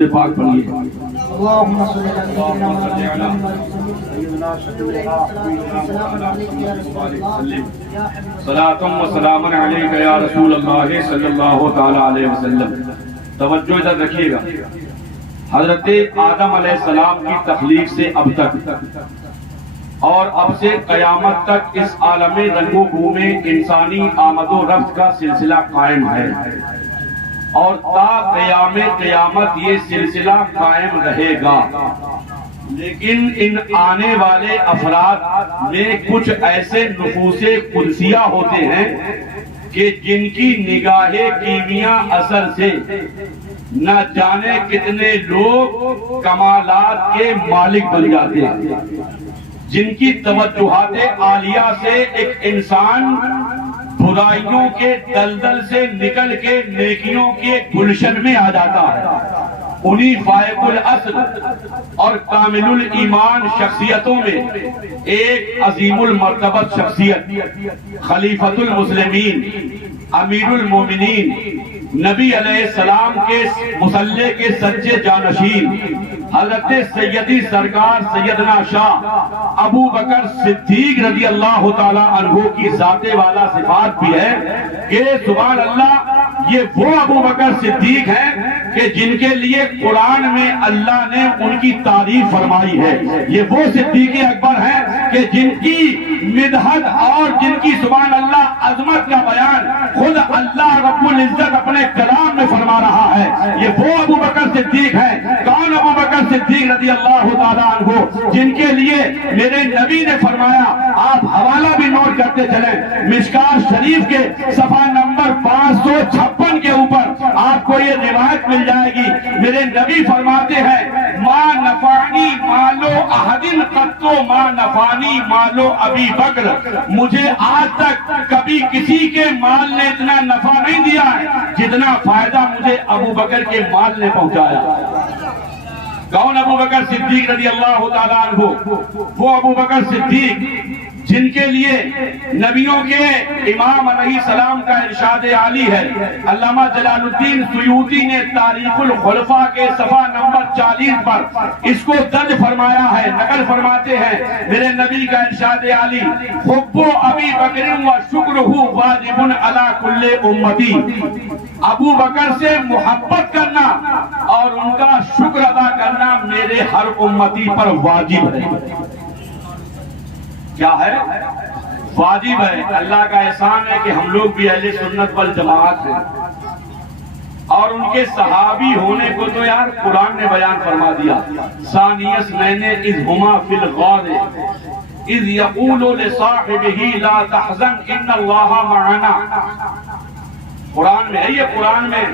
پاک پڑھیے اللهم صل على سيدنا محمد صلاۃ و سلام علیک یا رسول اللہ صلی اللہ تعالی علیہ وسلم۔ توجہ ادھر رکھیے گا، حضرت آدم علیہ السلام کی تخلیق سے اب تک اور اب سے قیامت تک اس عالم رنگ و بو میں انسانی آمد و رفت کا سلسلہ قائم ہے، اور تا قیام قیامت یہ سلسلہ قائم رہے گا۔ لیکن ان آنے والے افراد میں کچھ ایسے نفوس قدسیہ ہوتے ہیں کہ جن کی نگاہ کیمیا اثر سے نہ جانے کتنے لوگ کمالات کے مالک بن جاتے ہیں، جن کی توجہات عالیہ سے ایک انسان برائیوں کے دلدل سے نکل کے نیکیوں کے گلشن میں آ جاتا ہے۔ انہی فائق الاصل اور کامل الایمان شخصیتوں میں ایک عظیم المرتبت شخصیت، خلیفۃ المسلمین، امیر المومنین، نبی علیہ السلام کے مصلی کے سچے جانشین، حضرت سیدی سرکار سیدنا شاہ ابو بکر صدیق رضی اللہ تعالی عنہ کی ذات والا صفات بھی ہے کہ سبحان اللہ، یہ وہ ابو بکر صدیق ہیں کہ جن کے لیے قرآن میں اللہ نے ان کی تعریف فرمائی ہے۔ یہ وہ صدیق اکبر ہیں کہ جن کی مدحت اور جن کی سبحان اللہ عظمت کا بیان خود اللہ رب العزت اپنے کلام میں فرما رہا ہے۔ یہ وہ ابو بکر صدیق ہیں۔ کون ابو بکر صدیق رضی اللہ تعالیٰ عنہ، جن کے لیے میرے نبی نے فرمایا، آپ حوالہ بھی نوٹ کرتے چلیں، مشکات شریف کے صفحہ نمبر 556 کے اوپر آپ کو یہ روایت مل جائے گی۔ میرے نبی فرماتے ہیں، ما نفعنی مالو احد قط ما نفعنی مالو ابی بکر، مجھے آج تک کبھی کسی کے مال نے اتنا نفع نہیں دیا ہے جتنا فائدہ مجھے ابو بکر کے مال نے پہنچایا۔ کون ابو بکر صدیق رضی اللہ تعالیٰ عنہ؟ وہ ابو بکر صدیق جن کے لیے نبیوں کے امام علیہ السلام کا ارشاد عالی ہے۔ علامہ جلال الدین سیوطی نے تاریخ الخلفاء کے صفحہ نمبر 40 پر اس کو درج فرمایا ہے، نقل فرماتے ہیں میرے نبی کا ارشاد عالی، حب ابی بکر و شکرہ واجب علی کل امتی، ابو بکر سے محبت کرنا اور ان کا شکر ادا کرنا میرے ہر امتی پر واجب ہے۔ کیا ہے؟ واجب ہے۔ اللہ کا احسان ہے کہ ہم لوگ بھی اہل سنت والجماعت ہیں، اور ان کے صحابی ہونے کو تو یار قرآن نے بیان فرما دیا، ثانیس میں نے اذ ہما فی الغار اذ یقول لصاحبہ لا تحزن ان اللہ معنا۔ قرآن میں ہے، یہ قرآن میں،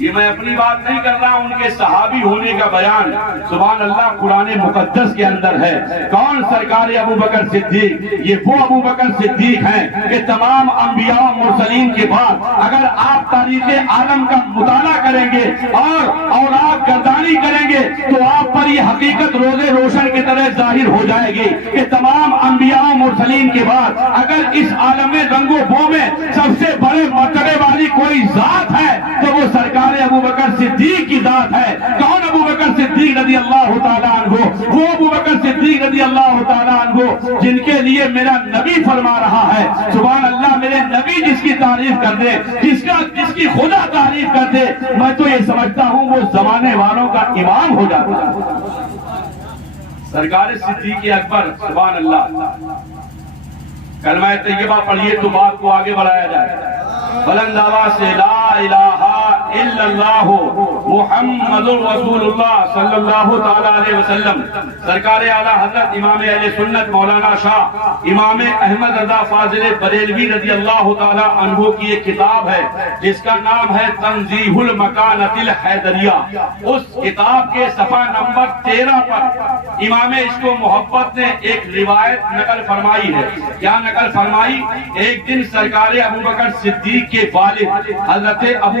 یہ میں اپنی بات نہیں کر رہا، ان کے صحابی ہونے کا بیان سبحان اللہ قرآن مقدس کے اندر ہے۔ کون؟ سرکار ابو بکر صدیق۔ یہ وہ ابو بکر صدیق ہیں کہ تمام انبیاء و مرسلین کے بعد اگر آپ تاریخ عالم کا مطالعہ کریں گے اور آپ گردانی کریں گے تو آپ پر یہ حقیقت روزے روشن کی طرح ظاہر ہو جائے گی کہ تمام انبیاء و مرسلین کے بعد اگر اس عالم رنگ و بو میں سب سے بڑے مرتبے والی کوئی ذات ہے تو وہ سرکار ابو بکر صدیق کی ذات ہے۔ کون ابو بکر صدیق رضی اللہ تعالیٰ عنہ؟ وہ ابو بکر صدیق رضی اللہ تعالیٰ عنہ جن کے لیے میرا نبی فرما رہا ہے سبحان اللہ، میرے نبی جس کی تعریف کر دے، جس کی خدا تعریف کر دے، میں تو یہ سمجھتا ہوں وہ زمانے والوں کا امام ہو جاتا ہے۔ سرکار صدیق اکبر سبحان اللہ، کلمہ طیبہ پڑھیے تو بات کو آگے بڑھایا جائے۔ بلند آواز سے لا الہ الا اللہ محمد رسول اللہ صلی اللہ تعالی علیہ وسلم۔ سرکار اعلیٰ حضرت امام اہل سنت مولانا شاہ امام احمد رضا فاضل بریلوی رضی اللہ تعالی عنہ کی ایک کتاب ہے جس کا نام ہے تنزیہ المکانۃ الحیدریہ۔ اس کتاب کے صفحہ نمبر 13 پر امام عشق و محبت نے ایک روایت نقل فرمائی ہے۔ کیا نقل فرمائی؟ ایک دن سرکار ابو بکر صدیق کے والد حضرت ابو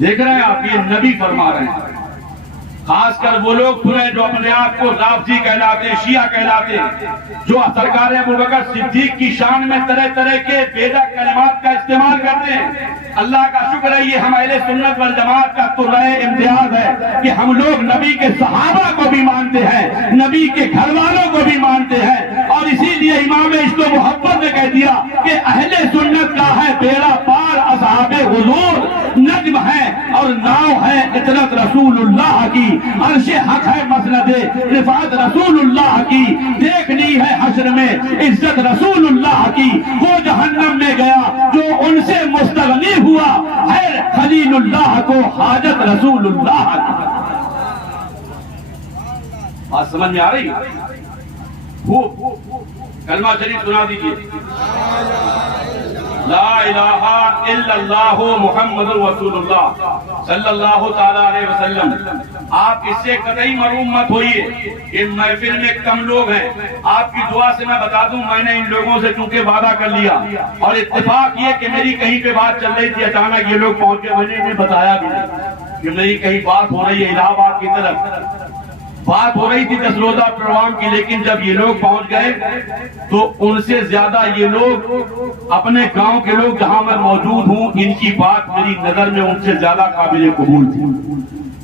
دیکھ رہے ہیں آپ، یہ نبی فرما رہے ہیں. خاص کر وہ لوگ سنیں جو اپنے آپ کو رافضی کہلاتے ہیں، شیعہ کہلاتے ہیں، جو سرکار ابوبکر صدیق کی شان میں طرح طرح کے بیجا کلمات کا استعمال کرتے ہیں. اللہ کا شکر ہے یہ ہم اہل سنت والجماعت کا تو رائے امتیاز ہے کہ ہم لوگ نبی کے صحابہ کو بھی مانتے ہیں، نبی کے گھر والوں کو بھی مانتے ہیں، اور اسی لیے امام عشق و محبت نے کہہ دیا کہ اہل سنت کا ہے بیڑا پار اصحاب حضور، نجم ہے اور ناؤ ہے اطرت رسول اللہ کی، عرش حق ہے مسند رفعت رسول اللہ کی، دیکھنی ہے حشر میں عزت رسول اللہ کی. وہ جہنم میں گیا جو ان سے مستغنی ہوا، ہے خلیل اللہ کو حاجت رسول اللہ کی. بات سمجھ میں آ رہی؟ کلمہ شریف سنا دیجیے. لا الہ الا اللہ محمد رسول اللہ صلی اللہ تعالیٰ علیہ وسلم. آپ اس سے قطعی محروم مت ہوئیے کہ محفل میں کم لوگ ہیں. آپ کی دعا سے میں بتا دوں، میں نے ان لوگوں سے چونکہ وعدہ کر لیا اور اتفاق یہ کہ میری کہیں پہ بات چل رہی تھی، اچانک یہ لوگ پہنچے، میں نے انہیں بتایا بھی نہیں کہ میری کہیں بات ہو رہی ہے الہ آباد کی طرف، بات ہو رہی تھی 10 روزہ پروگرام کی. لیکن جب یہ لوگ پہنچ گئے تو ان سے زیادہ یہ لوگ اپنے گاؤں کے لوگ جہاں میں موجود ہوں، ان کی بات میری نظر میں ان سے زیادہ قابل قبول تھی.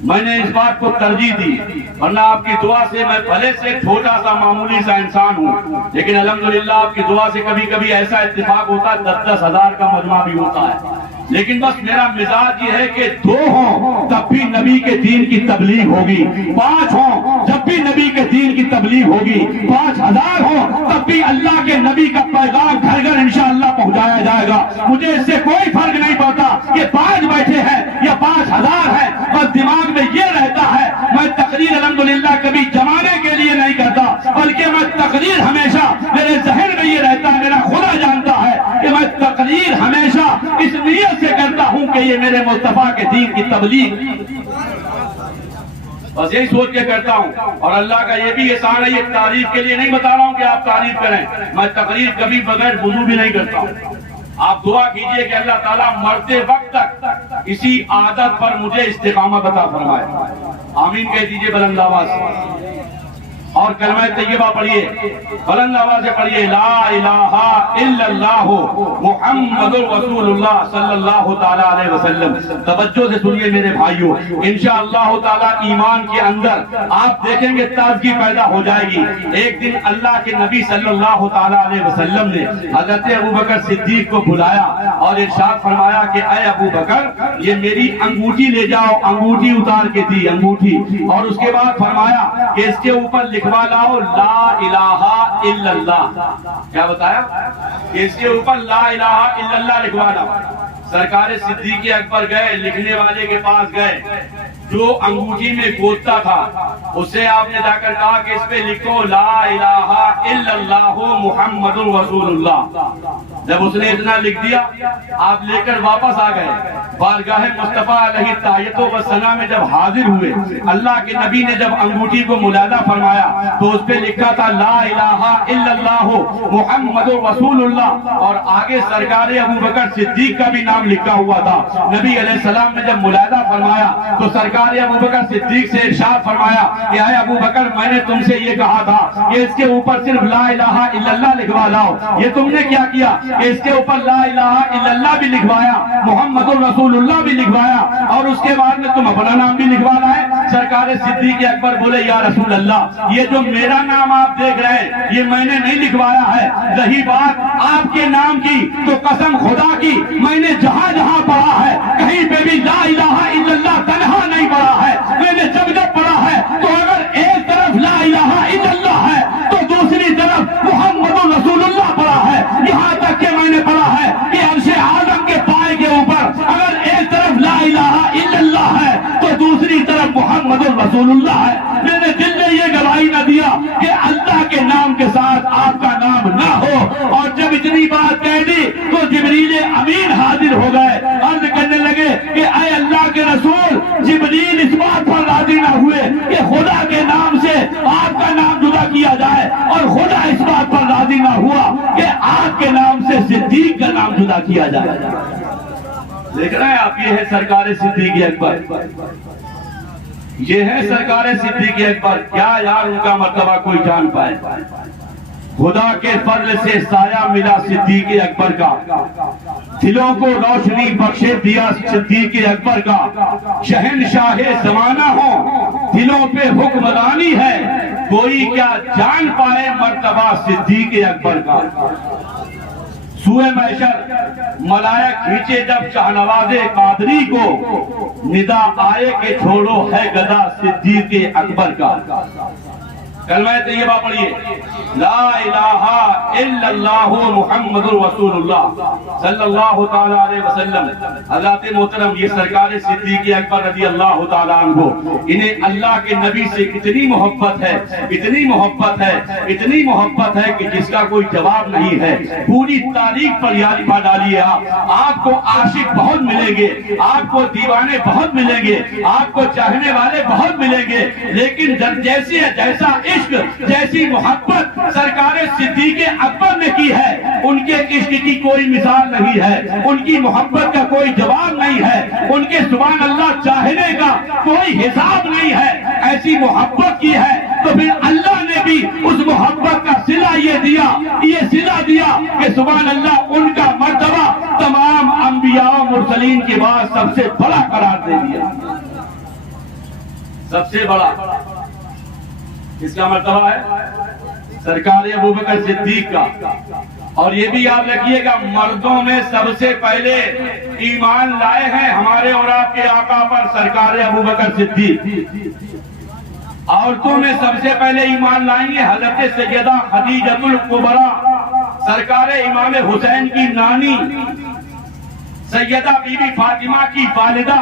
میں نے اس بات کو ترجیح دی، ورنہ آپ کی دعا سے میں بھلے سے چھوٹا سا معمولی سا انسان ہوں، لیکن الحمدللہ آپ کی دعا سے کبھی کبھی ایسا اتفاق ہوتا ہے 10-10 ہزار کا مجمع بھی ہوتا ہے. لیکن بس میرا مزاج یہ ہے کہ 2 ہوں تب بھی نبی کے دین کی تبلیغ ہوگی، 5 ہوں جب بھی نبی کے دین کی تبلیغ ہوگی، 5000 ہوں تب بھی اللہ کے نبی کا پیغام گھر گھر انشاءاللہ پہنچایا جائے گا. مجھے اس سے کوئی فرق نہیں پڑتا کہ 5 بیٹھے ہیں یا 5000 ہیں، بس دماغ میں یہ رہتا ہے میں تقریر الحمدللہ کبھی جمانے کے لیے نہیں کرتا، بلکہ میں تقریر ہمیشہ میرے ذہن میں یہ رہتا ہے، میرا خدا جانتا ہے کہ میں تقریر ہمیشہ اس نیت سے کرتا ہوں کہ یہ میرے مصطفیٰ کے دین کی تبلیغ، بس یہی سوچ کے کرتا ہوں. اور اللہ کا یہ بھی احسان ہے، یہ تعریف کے لیے نہیں بتا رہا ہوں کہ آپ تعریف کریں، میں تقریر کبھی بغیر وضو بھی نہیں کرتا ہوں. آپ دعا کیجئے کہ اللہ تعالیٰ مرتے وقت تک اسی عادت پر مجھے استقامت عطا فرمائے. آمین کہہ دیجئے بلند آواز سے. اور کلمہ طیبہ پڑھیے، بلند آواز سے پڑھیے، لا الہ الا اللہ محمد رسول اللہ صلی اللہ تعالیٰ علیہ وسلم. توجہ سے سنیے میرے بھائیوں، انشاءاللہ تعالیٰ ایمان کے اندر آپ دیکھیں گے تازگی پیدا ہو جائے گی. ایک دن اللہ کے نبی صلی اللہ تعالیٰ علیہ وسلم نے حضرت ابوبکر صدیق کو بلایا اور ارشاد فرمایا کہ اے ابوبکر یہ میری انگوٹھی لے جاؤ. انگوٹھی اتار کے دی انگوٹھی، اور اس کے بعد فرمایا کہ اس کے اوپر لکھوا لاؤ لا الہ الا اللہ. کیا بتایا؟ کہ اس کے اوپر لا الہ الا اللہ لکھوا لاؤ. سرکار صدیق اکبر گئے، لکھنے والے کے پاس گئے، جو انگوٹھی میں گوتتا تھا اسے آپ نے جا کر کہا کہ اس پہ لکھو لا الہ الا اللہ محمد رسول اللہ. جب اس نے اتنا لکھ دیا آپ لے کر واپس آ گئے. بارگاہ مصطفیٰ علیہ تحیت و ثنا میں جب حاضر ہوئے، اللہ کے نبی نے جب انگوٹھی کو ملادہ فرمایا تو اس پہ لکھا تھا لا الہ الا اللہ محمد رسول اللہ، اور آگے سرکار ابوبکر صدیق کا بھی نام لکھا ہوا تھا. نبی علیہ السلام نے جب ملادہ فرمایا تو سرکار ابوبکر صدیق سے ارشاد فرمایا کہ اے ابوبکر میں نے تم سے یہ کہا تھا کہ اس کے اوپر صرف لا الہ الا اللہ لکھوا لاؤ، یہ تم نے کیا کیا کہ اس کے اوپر لا الہ الا اللہ بھی لکھوایا، محمد رسول اللہ بھی لکھوایا، اور اس کے بعد میں تم اپنا نام بھی لکھوا لائے. سرکار صدیق اکبر بولے یا رسول اللہ یہ جو میرا نام آپ دیکھ رہے ہیں یہ میں نے نہیں لکھوایا ہے. رہی بات آپ کے نام کی تو قسم خدا کی میں نے جہاں جہاں پڑھا ہے کہیں پہ بھی لا الہ الا اللہ تنہا نہیں پڑھا ہے. میں نے جب جب پڑھا ہے تو اگر ایک طرف لا الہ الا اللہ ہے تو دوسری طرف محمد رسول اللہ پڑھا ہے. یہاں تک کہ میں نے پڑھا ہے کہ عرش اعظم کے پائے کے اوپر اگر ایک طرف لا الہ الا اللہ ہے تو دوسری طرف محمد رسول اللہ ہے. میرے دل نے یہ گواہی نہ دیا کہ اللہ کے نام کے ساتھ آپ کا نام نہ ہو. اور جب اتنی بات کہہ دی تو جبریل امین حاضر ہو گئے، عرض کرنے لگے کہ اے اللہ کے رسول جبریل اس بات پر راضی نہ ہوئے کہ خدا کے نام سے آپ کا نام جدا کیا جائے، اور خدا اس بات پر راضی نہ ہوا کہ آپ کے نام سے صدیق کا نام جدا کیا جائے. دیکھ رہے ہیں آپ، یہ ہے سرکار صدیق اکبر، یہ ہے سرکار صدیق اکبر. کیا یار ان کا مرتبہ کوئی جان پائے. خدا کے فضل سے سایہ ملا صدیق اکبر کا، دلوں کو روشنی بخشے دیا صدیق اکبر کا. شہنشاہ زمانہ ہو دلوں پہ حکمرانی ہے، کوئی کیا جان پائے مرتبہ صدیق اکبر کا. سوئے محشر ملائک کھینچے جب شاہنواز قادری کو، ندا آئے کہ چھوڑو ہے گدا صدیق اکبر کا. کلمہ طیبہ پڑھیے، لا الہ الا اللہ محمد رسول اللہ صلی اللہ تعالی علیہ وسلم. حضرات محترم، یہ سرکار صدیق اکبر رضی اللہ تعالی عنہ، انہیں اللہ کے نبی سے اتنی محبت ہے، اتنی محبت ہے، اتنی محبت ہے کہ جس کا کوئی جواب نہیں ہے. پوری تاریخ پر یاد پا ڈالیے. آپ کو عاشق بہت ملیں گے، آپ کو دیوانے بہت ملیں گے، آپ کو چاہنے والے بہت ملیں گے، لیکن جیسا عشق، جیسی محبت سرکار صدیق اکبر نے کی ہے، ان کے عشق کی کوئی مثال نہیں ہے، ان کی محبت کا کوئی جواب نہیں ہے، ان کے سبحان اللہ چاہنے کا کوئی حساب نہیں ہے. ایسی محبت کی ہے تو پھر اللہ نے بھی اس محبت کا صلہ یہ صلہ دیا کہ سبحان اللہ ان کا مرتبہ تمام انبیاء و مرسلین کے بعد سب سے بڑا قرار دے دیا. سب سے بڑا اس کا مرتبہ ہے سرکار ابوبکر صدیق کا. اور یہ بھی یاد رکھیے گا، مردوں میں سب سے پہلے ایمان لائے ہیں ہمارے اور آپ کے آقا پر سرکار ابوبکر صدیق. عورتوں میں سب سے پہلے ایمان لائیں گے حضرت سیدہ خدیجہ الکبریٰ، سرکار امام حسین کی نانی، سیدہ بی بی فاطمہ کی والدہ،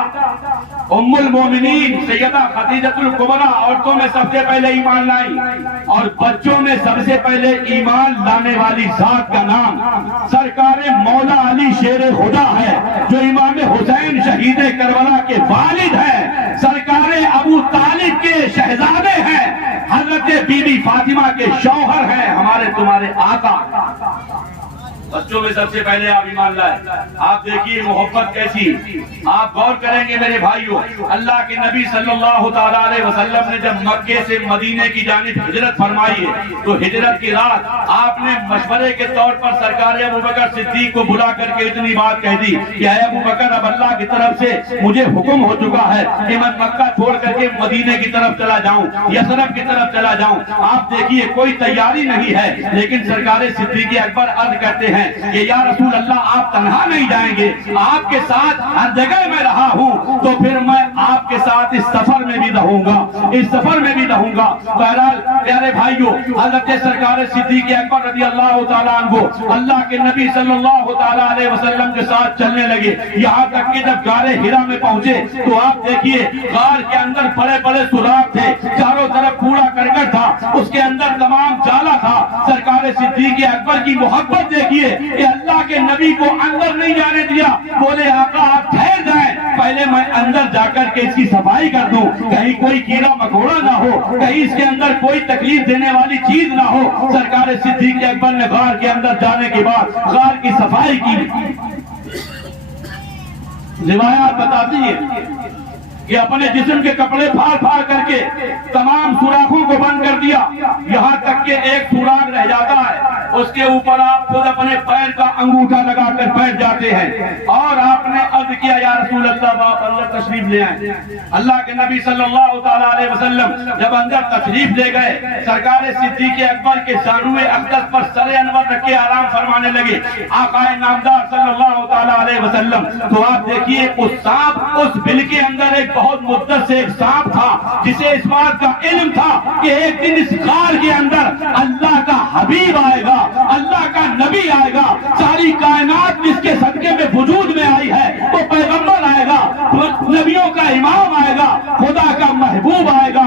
ام المومنین سیدہ خدیجہ الکبریٰ عورتوں میں سب سے پہلے ایمان لائی. اور بچوں میں سب سے پہلے ایمان لانے والی ذات کا نام سرکار مولا علی شیر خدا ہے، جو امام حسین شہید کربلا کے والد ہیں، سرکار ابو طالب کے شہزادے ہیں، حضرت بی بی فاطمہ کے شوہر ہیں، ہمارے تمہارے آقا. بچوں میں سب سے پہلے آپ ایمان لائے. آپ دیکھیے محبت کیسی. آپ غور کریں گے میرے بھائیوں، اللہ کے نبی صلی اللہ تعالیٰ علیہ وسلم نے جب مکے سے مدینے کی جانب ہجرت فرمائی ہے تو ہجرت کی رات آپ نے مشورے کے طور پر سرکار ابوبکر صدیق کو بلا کر کے اتنی بات کہہ دی کہ اے ابوبکر، اب اللہ کی طرف سے مجھے حکم ہو چکا ہے کہ میں مکہ چھوڑ کر کے مدینے کی طرف چلا جاؤں، یثرب کی طرف چلا جاؤں. آپ دیکھیے کوئی تیاری نہیں ہے، لیکن سرکار صدیق اکبر عرض کرتے ہیں کہ یا رسول اللہ آپ تنہا نہیں جائیں گے، آپ کے ساتھ ہر جگہ میں رہا ہوں تو پھر میں آپ کے ساتھ اس سفر میں بھی رہوں گا، اس سفر میں بھی رہوں گا. بہرحال پیارے بھائیوں، حضرت سرکار صدیق اکبر رضی اللہ تعالیٰ عنہ اللہ کے نبی صلی اللہ تعالیٰ علیہ وسلم کے ساتھ چلنے لگے، یہاں تک کہ جب غار ہرا میں پہنچے تو آپ دیکھیے غار کے اندر بڑے بڑے سوراخ تھے، چاروں طرف کوڑا کرکٹ تھا، اس کے اندر تمام جالا تھا. سرکار صدیق اکبر کی محبت دیکھیے کہ اللہ کے نبی کو اندر نہیں جانے دیا. بولے آقا آپ ٹھہر جائیں، پہلے میں اندر جا کر کے اس کی صفائی کر دوں، کہیں کوئی کیڑا مکوڑا نہ ہو، کہیں اس کے اندر کوئی تکلیف دینے والی چیز نہ ہو. سرکار صدیق اکبر نے غار کے اندر جانے کے بعد غار کی صفائی کی. روایات بتاتی ہیں کہ اپنے جسم کے کپڑے پھاڑ پھاڑ کر کے تمام سوراخوں کو بند کر دیا، یہاں تک کہ ایک سوراخ رہ جاتا ہے، اس کے اوپر آپ خود اپنے پیر کا انگوٹھا لگا کر بیٹھ جاتے ہیں. اور آپ نے عرض کیا یا رسول اللہ آپ اندر تشریف لے آئیں. اللہ کے نبی صلی اللہ تعالیٰ علیہ وسلم جب اندر تشریف لے گئے، سرکار صدیق اکبر کے زانوئے اقدس پر سر انور رکھ کے آرام فرمانے لگے آقا نامدار صلی اللہ تعالیٰ علیہ وسلم. تو آپ دیکھیے اس سانپ، اس بل کے اندر ایک بہت مدت سے ایک سانپ تھا جسے اس بات کا علم تھا کہ ایک دن اس غار کے اندر اللہ کا حبیب آئے گا، اللہ کا نبی آئے گا، ساری کائنات جس کے صدقے میں وجود میں آئی ہے وہ پیغمبر آئے گا، نبیوں کا امام آئے گا، خدا کا محبوب آئے گا.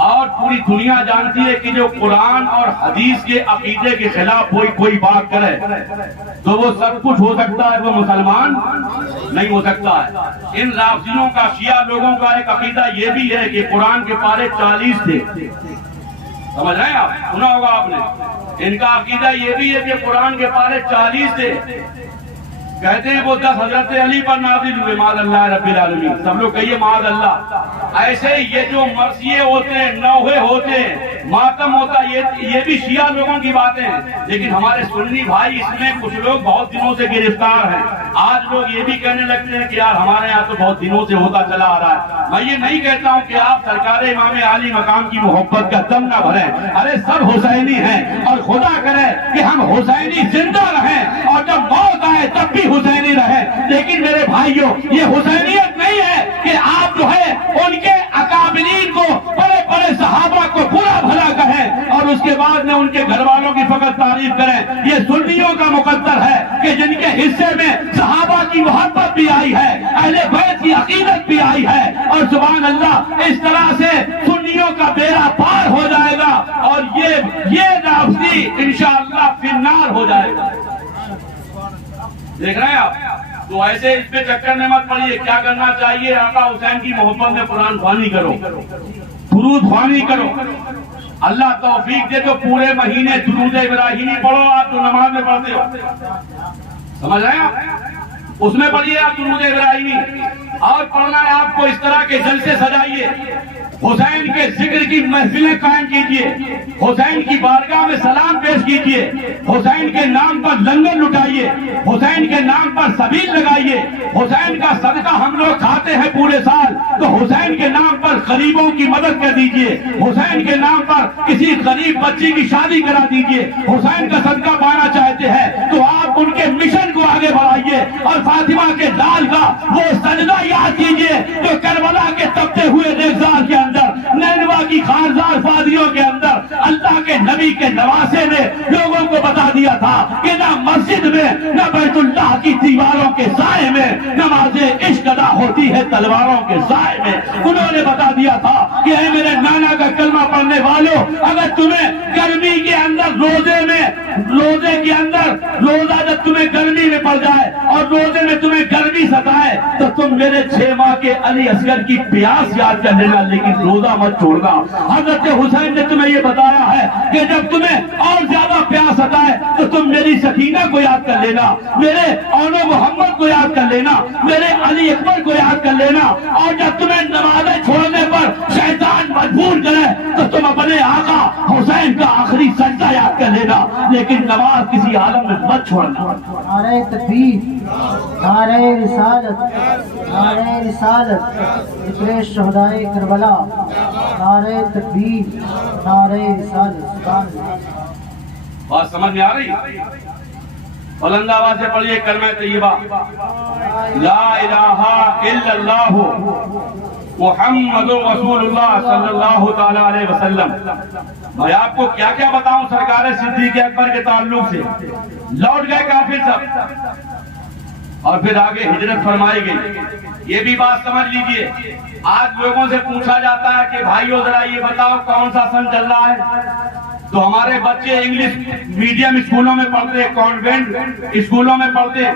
اور پوری دنیا جانتی ہے کہ جو قرآن اور حدیث کے عقیدے کے خلاف کوئی بات کرے تو وہ سب کچھ ہو سکتا ہے، وہ مسلمان نہیں ہو سکتا ہے۔ ان رافضیوں کا، شیعہ لوگوں کا ایک عقیدہ یہ بھی ہے کہ قرآن کے پارے 40 تھے، سمجھ رہے ہیں آپ؟ سنا ہوگا آپ نے۔ ان کا عقیدہ یہ بھی ہے کہ قرآن کے پارے 40 تھے، کہتے ہیں وہ 10 حضرت علی پر نازل ہوئے، معاذ اللہ رب العالمین، سب لوگ کہیے معاذ اللہ۔ ایسے یہ جو مرثیے ہوتے ہیں، نوحے ہوتے ہیں، ماتم ہوتا ہے، یہ بھی شیعہ لوگوں کی باتیں ہیں، لیکن ہمارے سنی بھائی اس میں کچھ لوگ بہت دنوں سے گرفتار ہیں۔ آج لوگ یہ بھی کہنے لگتے ہیں کہ یار ہمارے یہاں تو بہت دنوں سے ہوتا چلا آ رہا ہے۔ میں یہ نہیں کہتا ہوں کہ آپ سرکار امام عالی مقام کی محبت کا دم نہ بھریں، ارے سب حسینی ہیں، اور خدا کرے کہ ہم حسینی زندہ رہیں اور جب موت آئے تب بھی حسینی رہے، لیکن میرے بھائیوں یہ حسینیت نہیں ہے کہ آپ جو ہے ان کے اکابرین کو، بڑے بڑے صحابہ کو برا بھلا کہیں اور اس کے بعد میں ان کے گھر والوں کی فقط تعریف کریں۔ یہ سنیوں کا مقدر ہے کہ جن کے حصے میں صحابہ کی محبت بھی آئی ہے، اہل بیت کی عقیدت بھی آئی ہے، اور سبحان اللہ اس طرح سے سنیوں کا بیڑا پار ہو جائے گا اور یہ رافضی انشاءاللہ فی النار ہو جائے گا۔ دیکھ رہے ہیں آپ؟ تو ایسے اس پہ چکر میں مت پڑیے۔ کیا کرنا چاہیے؟ آقا حسین کی محبت میں قرآن خوانی کرو، درود خوانی کرو، اللہ توفیق دے تو پورے مہینے درود ابراہیمی پڑھو۔ آپ جو نماز میں پڑھتے ہو، سمجھ رہے ہیں آپ؟ اس میں پڑھیے آپ درود ابراہیمی، اور پڑھنا ہے آپ کو اس طرح کے جلسے سجائیے، حسین کے ذکر کی محفلیں قائم کیجئے، حسین کی بارگاہ میں سلام پیش کیجئے، حسین کے نام پر لنگر لٹائیے، حسین کے نام پر سبیل لگائیے، حسین کا صدقہ ہم لوگ کھاتے ہیں پورے سال، تو حسین کے نام پر غریبوں کی مدد کر دیجئے، حسین کے نام پر کسی غریب بچی کی شادی کرا دیجئے۔ حسین کا صدقہ پانا چاہتے ہیں تو آپ ان کے مشن کو آگے بڑھائیے، اور فاطمہ کے لال کا وہ سجدہ یاد کیجئے جو کربلا کے تپتے ہوئے ریگزار کے اندر، نینوا کی خارزار وادیوں کے اندر اللہ کے نبی کے نواسے نے لوگوں کو بتا دیا تھا کہ نہ مسجد میں، نہ بیت اللہ کی دیواروں کے سائے میں نماز عشق ادا ہوتی ہے تلواروں کے سائے میں۔ انہوں نے بتا دیا تھا کہ اے میرے نانا کا کلمہ پڑھنے والوں، اگر تمہیں گرمی کے اندر روزے کے اندر روزہ جب تمہیں گرمی میں پڑ جائے اور روزے میں تمہیں گرمی ستائے تو تم میرے 6 ماہ کے علی اصغر کی پیاس یاد کر لینا، لیکن روزہ مت چھوڑنا۔ حضرت حسین نے تمہیں یہ بتایا ہے کہ جب تمہیں اور زیادہ پیاس ستائے تو تم میری سکینہ کو یاد کر لینا، میرے اون محمد کو یاد کر لینا، میرے علی اکبر کو یاد کر لینا، اور جب تمہیں نمازیں چھوڑنے پر شیطان مجبور کرے تو تم اپنے آقا حسین کا آخری سجدہ یاد کر لینا، لیکن نماز کسی عالم میں مت چھوڑنا۔ نعرہ تکبیر، نعرہ رسالت، نعرہ رسالت، ذکر شہدائے کربلا، نعرہ تکبیر، نعرہ رسالت۔ سبحان اللہ۔ بات سمجھ میں آ رہی؟ بلند آواز سے پڑھیے کلمہ طیبہ، لا الہ الا اللہ محمد رسول اللہ صلی اللہ تعالی علیہ وسلم۔ میں آپ کو کیا کیا بتاؤں سرکار صدیق اکبر کے تعلق سے۔ لوٹ گئے کافر سب، اور پھر آگے ہجرت فرمائی گئی۔ یہ بھی بات سمجھ لیجئے، آج لوگوں سے پوچھا جاتا ہے کہ بھائیو ذرا یہ بتاؤ کون سا سن چل رہا ہے، تو ہمارے بچے انگلش میڈیم اسکولوں میں پڑھتے، کانوینٹ اسکولوں میں پڑھتے۔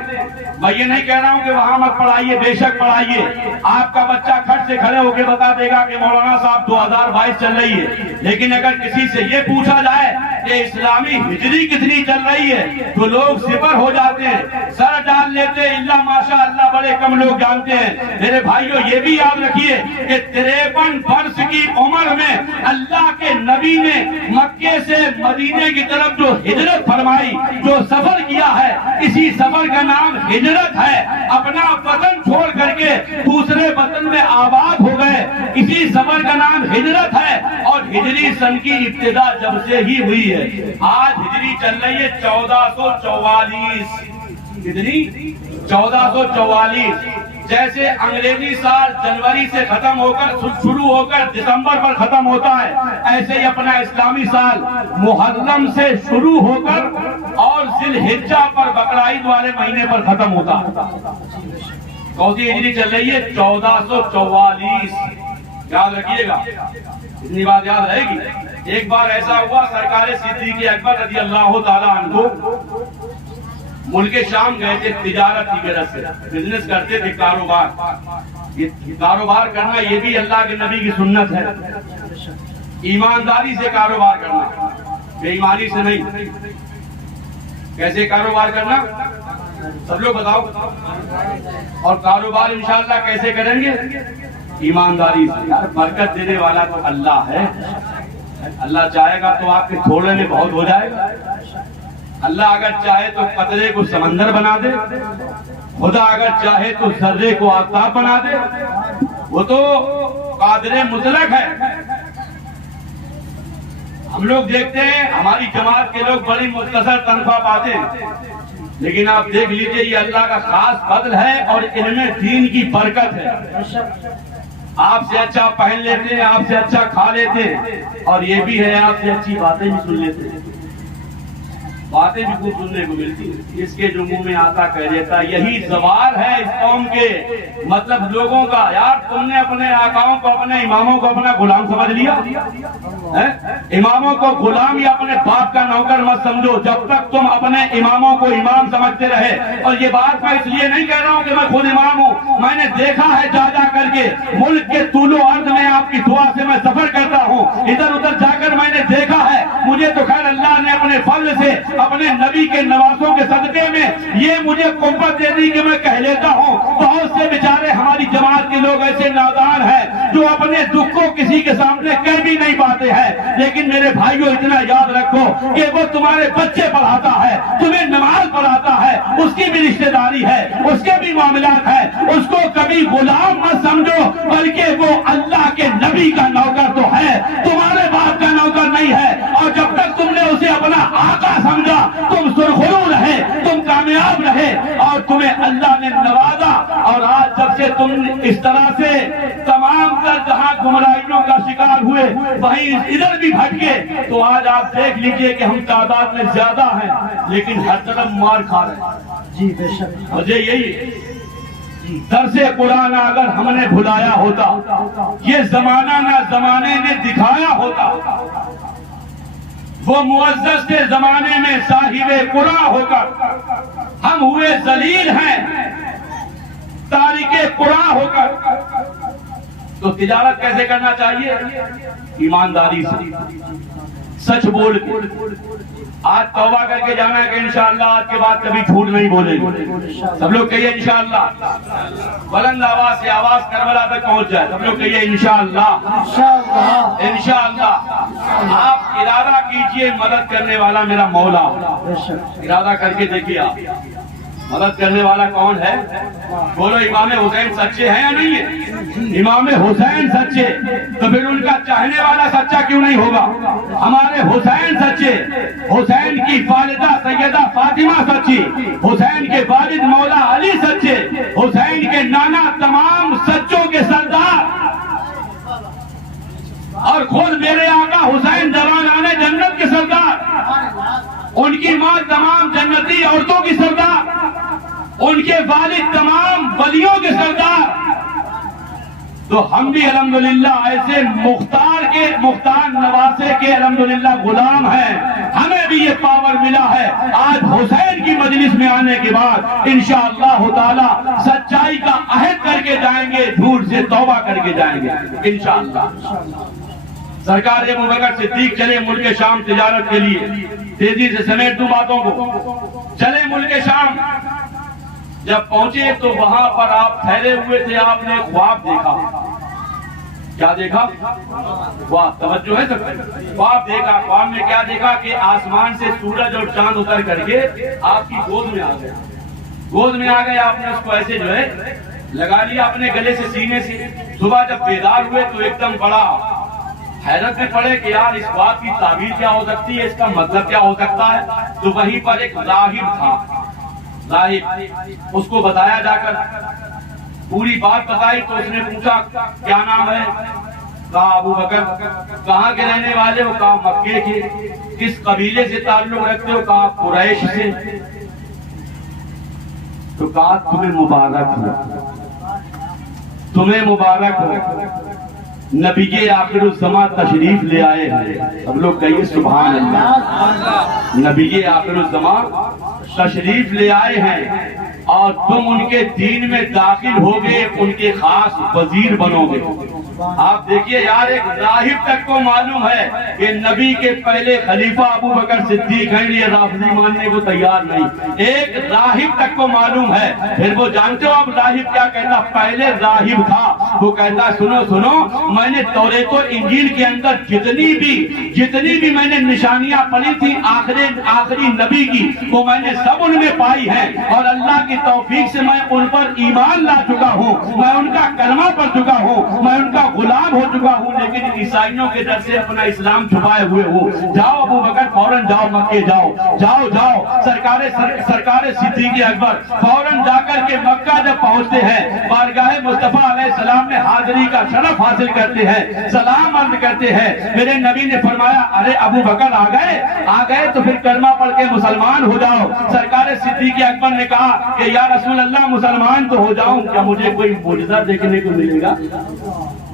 میں یہ نہیں کہہ رہا ہوں کہ وہاں مت پڑھائیے، بے شک پڑھائیے۔ آپ کا بچہ کھٹ سے کھڑے ہو کے بتا دے گا کہ مولانا صاحب 2022 چل رہی ہے، لیکن اگر کسی سے یہ پوچھا جائے کہ اسلامی ہجری کتنی چل رہی ہے تو لوگ صفر ہو جاتے ہیں، سر ڈال لیتے ہیں، اللہ ماشاء اللہ بڑے کم لوگ جانتے ہیں۔ میرے بھائیوں یہ بھی یاد رکھیے کہ 53 برس کی عمر میں اللہ کے نبی نے مکے سے مدینے کی طرف جو ہجرت فرمائی، جو سفر کیا ہے، اسی سفر کا نام ہجرت ہے۔ اپنا وطن چھوڑ کر کے دوسرے وطن میں آباد ہو گئے، اسی سفر کا نام ہجرت ہے۔ اور ہجری سن کی ابتدا جب سے ہی ہوئی ہے، آج ہجری چل رہی ہے 1444۔ کتنی؟ 1444۔ جیسے انگریزی سال جنوری سے ختم ہو کر شروع ہو کر دسمبر پر ختم ہوتا ہے، ایسے ہی اپنا اسلامی سال محرم سے شروع ہو کر اور ذی الحجہ پر بقرعید والے مہینے پر ختم ہوتا ہے۔ کون سی ہجری چل رہی ہے؟ 1444۔ یاد رکھیے گا، اتنی بات یاد رہے گی. ایک بار ایسا ہوا سرکار صدیق اکبر رضی اللہ تعالیٰ عنہ ملک شام گئے تھے تجارت کی غرض سے, بزنس کرتے تھے, کاروبار. یہ کاروبار کرنا یہ بھی اللہ کے نبی کی سنت ہے, ایمانداری سے کاروبار کرنا, بے ایمانی سے نہیں. کیسے کاروبار کرنا سب لوگ بتاؤ, اور کاروبار انشاءاللہ کیسے کریں گے؟ ایمانداری سے. یار برکت دینے والا تو اللہ ہے, اللہ چاہے گا تو آپ کے تھوڑے میں بہت ہو جائے گا. اللہ اگر چاہے تو قطرے کو سمندر بنا دے, خدا اگر چاہے تو ذرے کو آفتاب بنا دے. وہ تو قادر مطلق ہے. ہم لوگ دیکھتے ہیں ہماری جماعت کے لوگ بڑی مختصر تنخواہ پاتے ہیں, لیکن آپ دیکھ لیجئے یہ اللہ کا خاص فضل ہے اور ان میں دین کی برکت ہے. آپ سے اچھا پہن لیتے ہیں, آپ سے اچھا کھا لیتے ہیں, اور یہ بھی ہے آپ سے اچھی باتیں بھی سن لیتے ہیں. باتیں بھی خوب سننے کو ملتی ہیں. اس کے جو منہ میں آتا کہہ دیتا. یہی زوال ہے اس قوم کے, مطلب لوگوں کا. یار تم نے اپنے آقاؤں کو, اپنے اماموں کو اپنا غلام سمجھ لیا. اماموں کو غلام یا اپنے باپ کا نوکر مت سمجھو. جب تک تم اپنے اماموں کو امام سمجھتے رہے, اور یہ بات میں اس لیے نہیں کہہ رہا ہوں کہ میں خود امام ہوں, میں نے دیکھا ہے جا جا کر کے ملک کے طول و عرض میں, آپ کی دعا سے میں سفر کرتا ہوں, ادھر ادھر جا کر میں نے دیکھا ہے. مجھے تو خیر اللہ نے اپنے فضل سے, اپنے نبی کے نوازوں کے صدقے میں یہ مجھے قوت دے دی کہ میں کہہ لیتا ہوں. بہت سے بیچارے ہماری جماعت کے لوگ ایسے نادان ہیں جو اپنے دکھ کو کسی کے سامنے کہہ بھی نہیں پاتے ہیں. لیکن میرے بھائیوں اتنا یاد رکھو کہ وہ تمہارے بچے پڑھاتا ہے, تمہیں نماز پڑھاتا ہے, اس کی بھی رشتہ داری ہے, اس کے بھی معاملات ہے. اس کو کبھی غلام مت سمجھو, بلکہ وہ اللہ کے نبی کا نوکر تو ہے, تمہارے باپ کا نوکر نہیں ہے. اور جب تک تم نے اسے اپنا آقا سمجھا, تم سرخرو رہے, تم کامیاب رہے, اور تمہیں اللہ نے نوازا. اور آج جب سے تم اس طرح سے تمام تر جہاں گمراہیوں کا شکار ہوئے وہیں ادھر بھی بھٹکے, تو آج آپ دیکھ لیجئے کہ ہم تعداد میں زیادہ ہیں لیکن ہر طرف مار کھا رہے ہیں. جی بے شک. مجھے یہی درس قرآن اگر ہم نے بھلایا ہوتا, یہ زمانہ نہ زمانے نے دکھایا ہوتا, وہ معزز تھے زمانے میں صاحب قرآن ہو کر, ہم ہوئے ذلیل ہیں تارک قرآن ہو کر. تو تجارت کیسے کرنا چاہیے؟ ایمانداری سے, سچ بول کے. آج توبہ کر کے جانا ہے کہ انشاءاللہ آج کے بعد کبھی جھوٹ نہیں بولے گے. سب لوگ کہیے انشاءاللہ. بلند آواز سے آواز کربلا تک پہنچ جائے. سب لوگ کہیے انشاءاللہ. انشاءاللہ. آپ ارادہ کیجئے مدد کرنے والا میرا مولا. ارادہ کر کے دیکھیے آپ, مدد کرنے والا کون ہے؟ بولو امام حسین سچے ہیں یا نہیں ہے؟ امام حسین سچے, تو پھر ان کا چاہنے والا سچا کیوں نہیں ہوگا؟ ہمارے حسین سچے, حسین کی والدہ سیدہ فاطمہ سچی, حسین کے والد مولا علی سچے, حسین کے نانا تمام سچوں کے سردار, اور خود میرے آقا حسین جوانان جنت کے سردار, ان کی ماں تمام جنتی عورتوں کی سردار, ان کے والد تمام ولیوں کے سردار. تو ہم بھی الحمدللہ ایسے مختار نواسے کے الحمدللہ غلام ہیں. ہمیں بھی یہ پاور ملا ہے. آج حسین کی مجلس میں آنے کے بعد انشاءاللہ تعالی سچائی کا عہد کر کے جائیں گے, جھوٹ سے توبہ کر کے جائیں گے انشاءاللہ. سرکار ابوبکر صدیق چلے ملک شام تجارت کے لیے. تیزی سے سمیٹ دوں باتوں کو. چلے ملک شام. جب پہنچے تو وہاں پر آپ ٹھہرے ہوئے تھے, آپ نے خواب دیکھا. کیا دیکھا؟ خواب. توجہ ہے سب. خواب دیکھا. خواب میں کیا دیکھا کہ آسمان سے سورج اور چاند اتر کر کے آپ کی گود میں آ گئے. گود میں آ گئے, آپ نے اس کو ایسے جو ہے لگا لیا اپنے گلے سے, سینے سے. صبح جب بیدار ہوئے تو ایک دم بڑا حیرت میں پڑے کہ یار اس بات کی تعبیر کیا ہو سکتی ہے, اس کا مطلب کیا ہو سکتا ہے. تو وہیں پر ایک راہب تھا, راہب. اس کو بتایا جا کر پوری بات بتائی تو اس نے پوچھا کیا نام ہے؟ کہا ابو بکر. کہاں کے رہنے والے ہو؟ کہا مکے کے. کس قبیلے سے تعلق رکھتے ہو؟ کہا قریش سے. تو کہا تمہیں مبارک ہو, تمہیں مبارک ہو. نبی کے آخر الزمان تشریف لے آئے ہیں. سب لوگ کہیے سبحان اللہ. نبی کے آخر الزمان تشریف لے آئے ہیں اور تم ان کے دین میں داخل ہوگے، ان کے خاص وزیر بنو گے. آپ دیکھیے یار، ایک راہب تک کو معلوم ہے کہ نبی کے پہلے خلیفہ ابو بکر صدیق ہیں، یہ رافضی ماننے کو تیار نہیں. ایک راہب تک کو معلوم ہے. پھر وہ جانتے ہو اب راہب کیا کہتا؟ پہلے راہب تھا وہ کہتا سنو سنو، میں نے توریت و انجیل کے اندر جتنی بھی میں نے نشانیاں پڑھی تھی آخری نبی کی، وہ میں نے سب ان میں پائی ہے، اور اللہ کی توفیق سے میں ان پر ایمان لا چکا ہوں، میں ان کا کلمہ پڑھ چکا ہوں، میں ان کا غلام ہو چکا ہوں، لیکن عیسائیوں کے ڈر سے اپنا اسلام چھپائے ہوئے ہو. جاؤ ابو بکر فوراً جاؤ مکے، جاؤ. سرکار صدیق اکبر فوراً جا کر کے مکہ جب پہنچتے ہیں، بارگاہ مصطفیٰ علیہ السلام میں حاضری کا شرف حاصل کرتے ہیں، سلام عرض کرتے ہیں. میرے نبی نے فرمایا ارے ابو بکر آ گئے تو پھر کلمہ پڑھ کے مسلمان ہو جاؤ. سرکار صدیق اکبر نے کہا کہ یا رسول اللہ مسلمان تو ہو جاؤں، کیا مجھے کوئی معجزہ دیکھنے کو ملے گا؟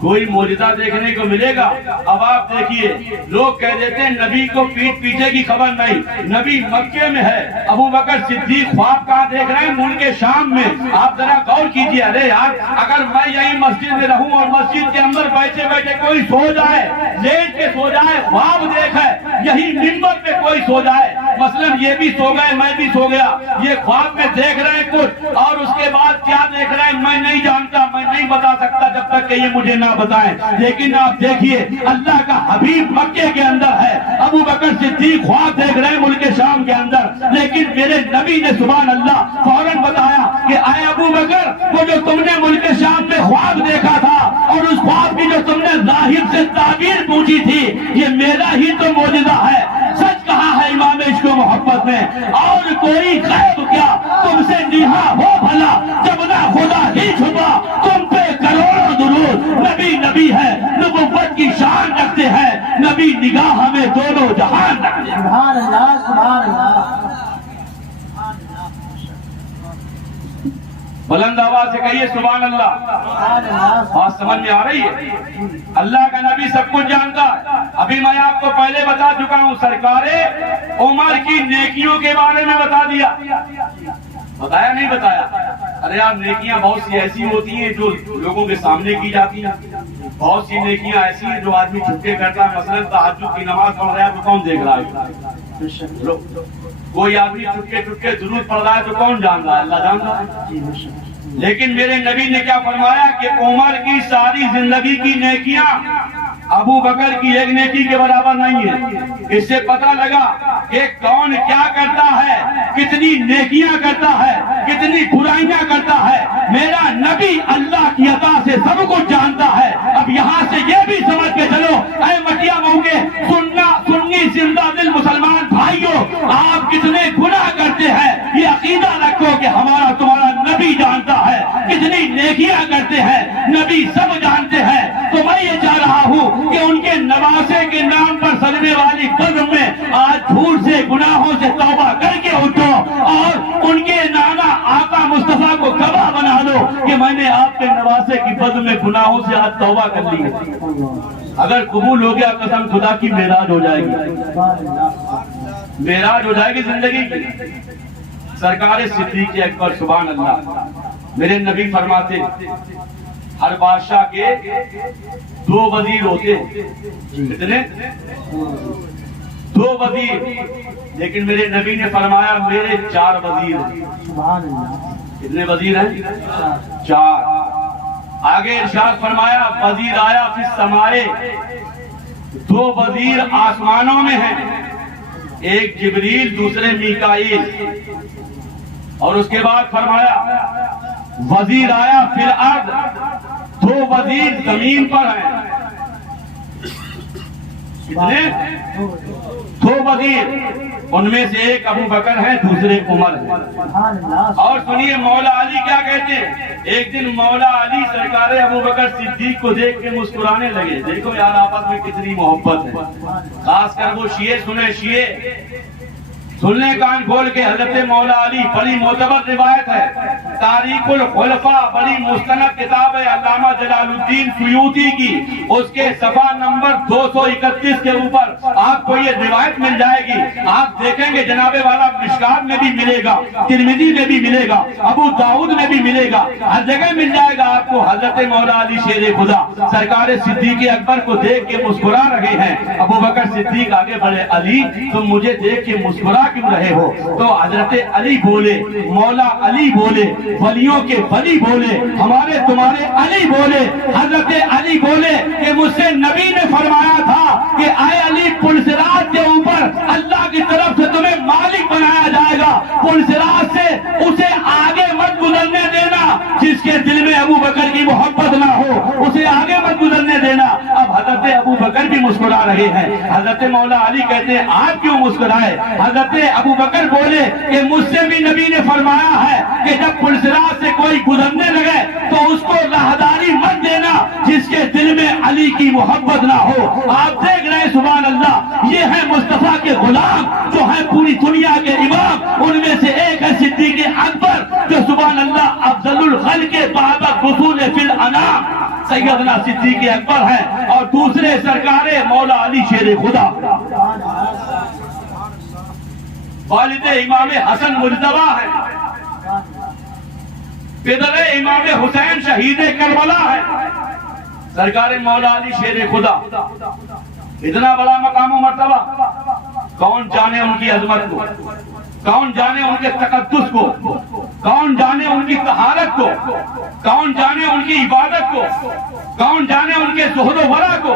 کوئی معجزہ دیکھنے کو ملے گا؟ اب آپ دیکھیے، لوگ کہہ دیتے ہیں نبی کو پیٹ پیچھے کی خبر نہیں، نبی مکے میں ہے، ابو بکر صدیق خواب کہاں دیکھ رہے ہیں؟ ملک شام میں. آپ ذرا غور کیجیے. ارے یار، اگر میں یہی مسجد میں رہوں اور مسجد کے اندر بیٹھے بیٹھے کوئی سو جائے، لیٹ کے سو جائے، خواب دیکھے، یہی منبر پہ کوئی سو جائے، مثلا یہ بھی سو گئے میں بھی سو گیا، یہ خواب میں دیکھ رہے ہیں کچھ اور اس کے بعد کیا دیکھ رہے ہیں میں نہیں جانتا، میں نہیں بتا سکتا جب تک کہ یہ مجھے نہ بتائیں. لیکن آپ دیکھیے اللہ کا حبیب مکے کے اندر ہے، ابو بکر صدیق خواب دیکھ رہے ہیں ملک شام کے اندر، لیکن میرے نبی نے سبحان اللہ فوراً بتایا کہ اے ابو بکر، وہ جو تم نے ملک شام میں خواب دیکھا تھا اور اس خواب کی جو تم نے راہب سے تعبیر پوچھی تھی، یہ میرا ہی تو معجزہ ہے. سچ کہا ہے امام عشق و محبت نے، اور کوئی غیب کیا تم سے نہا ہو بھلا، جب نہ خدا ہی چھپا تم پہ کروڑوں درود. نبی ہے، نبوت کی شان رکھتے ہیں، نبی نگاہ ہمیں دونوں جہان رکھتے ہیں. سبحان اللہ سبحان اللہ. بلند آواز سے کہیے سبحان اللہ. بات سمجھ میں آ رہی ہے؟ اللہ کا نبی سب کچھ جانتا ہے. ابھی میں آپ کو پہلے بتا چکا ہوں، سرکار عمر کی نیکیوں کے بارے میں بتا دیا. بتایا نہیں بتایا؟ ارے یار، نیکیاں بہت سی ایسی ہوتی ہیں جو لوگوں کے سامنے کی جاتی ہیں، بہت سی نیکیاں ایسی ہیں جو آدمی چھپ کے کرتا ہے. مثلا تہجد کی نماز پڑھ رہا ہے تو کون دیکھ رہا ہے؟ کوئی آدمی چھپ کے درود پڑھ رہا ہے تو کون جان رہا ہے؟ اللہ جان رہا ہے. لیکن میرے نبی نے کیا فرمایا کہ عمر کی ساری زندگی کی نیکیاں ابو بکر کی ایک نیکی کے برابر نہیں ہے. اس سے پتہ لگا کہ کون کیا کرتا ہے، کتنی نیکیاں کرتا ہے، کتنی برائیاں کرتا ہے. میرا نبی اللہ کی عطا سے سب کچھ جانتا ہے. اب یہاں سے یہ بھی سمجھ کے چلو اے مٹیا مئو کے سنی زندہ دل مسلمان بھائیوں، آپ کتنے گناہ کرتے ہیں یہ عقیدہ رکھو کہ ہمارا تمہارا نبی جانتا ہے. کتنی نیکیاں کرتے ہیں نبی سب جانتے ہیں. تو میں یہ چاہ رہا ہوں کہ ان کے نواسے کے نام پر سجنے والی قدم میں آج جھوٹ سے گناہوں سے توبہ کر کے اٹھو اور ان کے نانا آقا مصطفیٰ کو گواہ بنا دو کہ میں نے آپ کے نواسے کی قدم میں گناہوں سے آج توبہ کر لی ہے. اگر قبول ہو گیا قسم خدا کی معراج ہو جائے گی، معراج ہو جائے گی زندگی کی. سرکار صدیق اکبر سبحان اللہ. میرے نبی فرماتے ہر بادشاہ کے 2 وزیر ہوتے. کتنے؟ 2 وزیر. لیکن میرے نبی نے فرمایا میرے 4 وزیر. کتنے وزیر ہیں؟ 4. آگے ارشاد فرمایا وزیر آیا فی السمائے، 2 وزیر آسمانوں میں ہیں، ایک جبریل دوسرے میکائیل. اور اس کے بعد فرمایا وزیر آیا فی الارض، 2 وزیر زمین پر ہیں. کتنے؟ 2 وزیر. ان میں سے ایک ابو بکر ہے، دوسرے عمر ہے. اور سنیے مولا علی کیا کہتے ہیں. ایک دن مولا علی سرکار ابو بکر صدیق کو دیکھ کے مسکرانے لگے. دیکھو یار آپس میں کتنی محبت ہے. خاص کر وہ شیعہ سنے، شیعہ سننے کان کھول کے. حضرت مولا علی بڑی معتبر روایت ہے، تاریخ الخلفاء بڑی مستند کتاب ہے علامہ جلال الدین سیوطی کی، اس کے صفحہ نمبر 231 کے اوپر آپ کو یہ روایت مل جائے گی. آپ دیکھیں گے جناب والا مشکات میں بھی ملے گا، ترمذی میں بھی ملے گا، ابو داؤد میں بھی ملے گا، ہر جگہ مل جائے گا آپ کو. حضرت مولا علی شیر خدا سرکار صدیق اکبر کو دیکھ کے مسکرا رہے ہیں. ابو بکر صدیق آگے بڑھے، علی تم مجھے دیکھ کے مسکرا کیوں رہے ہو؟ تو حضرت علی بولے، مولا علی بولے، ولیوں کے ولی بولے، ہمارے تمہارے علی بولے. حضرت علی بولے کہ مجھ سے نبی نے فرمایا تھا کہ اے علی پلسرات کے اوپر اللہ کی طرف سے تمہیں مالک بنایا جائے گا، پلسرات سے اسے آگے مت گزرنے دینا. جس کے دل میں ابو بکر کی محبت نہ ہو اسے آگے مت گزرنے دینا. اب حضرت ابو بکر بھی مسکرا رہے ہیں. حضرت مولا علی کہتے ہیں آپ کیوں مسکرائے؟ حضرت ابو بکر بولے کہ مجھ سے بھی نبی نے فرمایا ہے کہ جب پلسرات سے کوئی گزرنے لگے تو اس کو راہداری مت دینا جس کے دل میں علی کی محبت نہ ہو. آپ دیکھ رہے ہیں سبحان اللہ، یہ ہے مصطفیٰ کے غلام جو ہیں پوری دنیا کے امام. ان میں سے ایک ہے صدیق اکبر جو سبحان اللہ افضل الخلق بعد الرسول فی الانام سیدنا صدیق اکبر ہیں، اور دوسرے سرکار مولا علی شیر خدا والد امام حسن مجتبی ہے، پدر امام حسین شہید کربلا ہے. سرکار مولا علی شیر خدا اتنا بڑا مقام و مرتبہ، کون جانے ان کی عظمت کو، کون جانے ان کے تقدس کو، کون جانے ان کی طہارت کو، کون جانے ان کی عبادت کو، کون جانے ان کے زہد و ورع کو،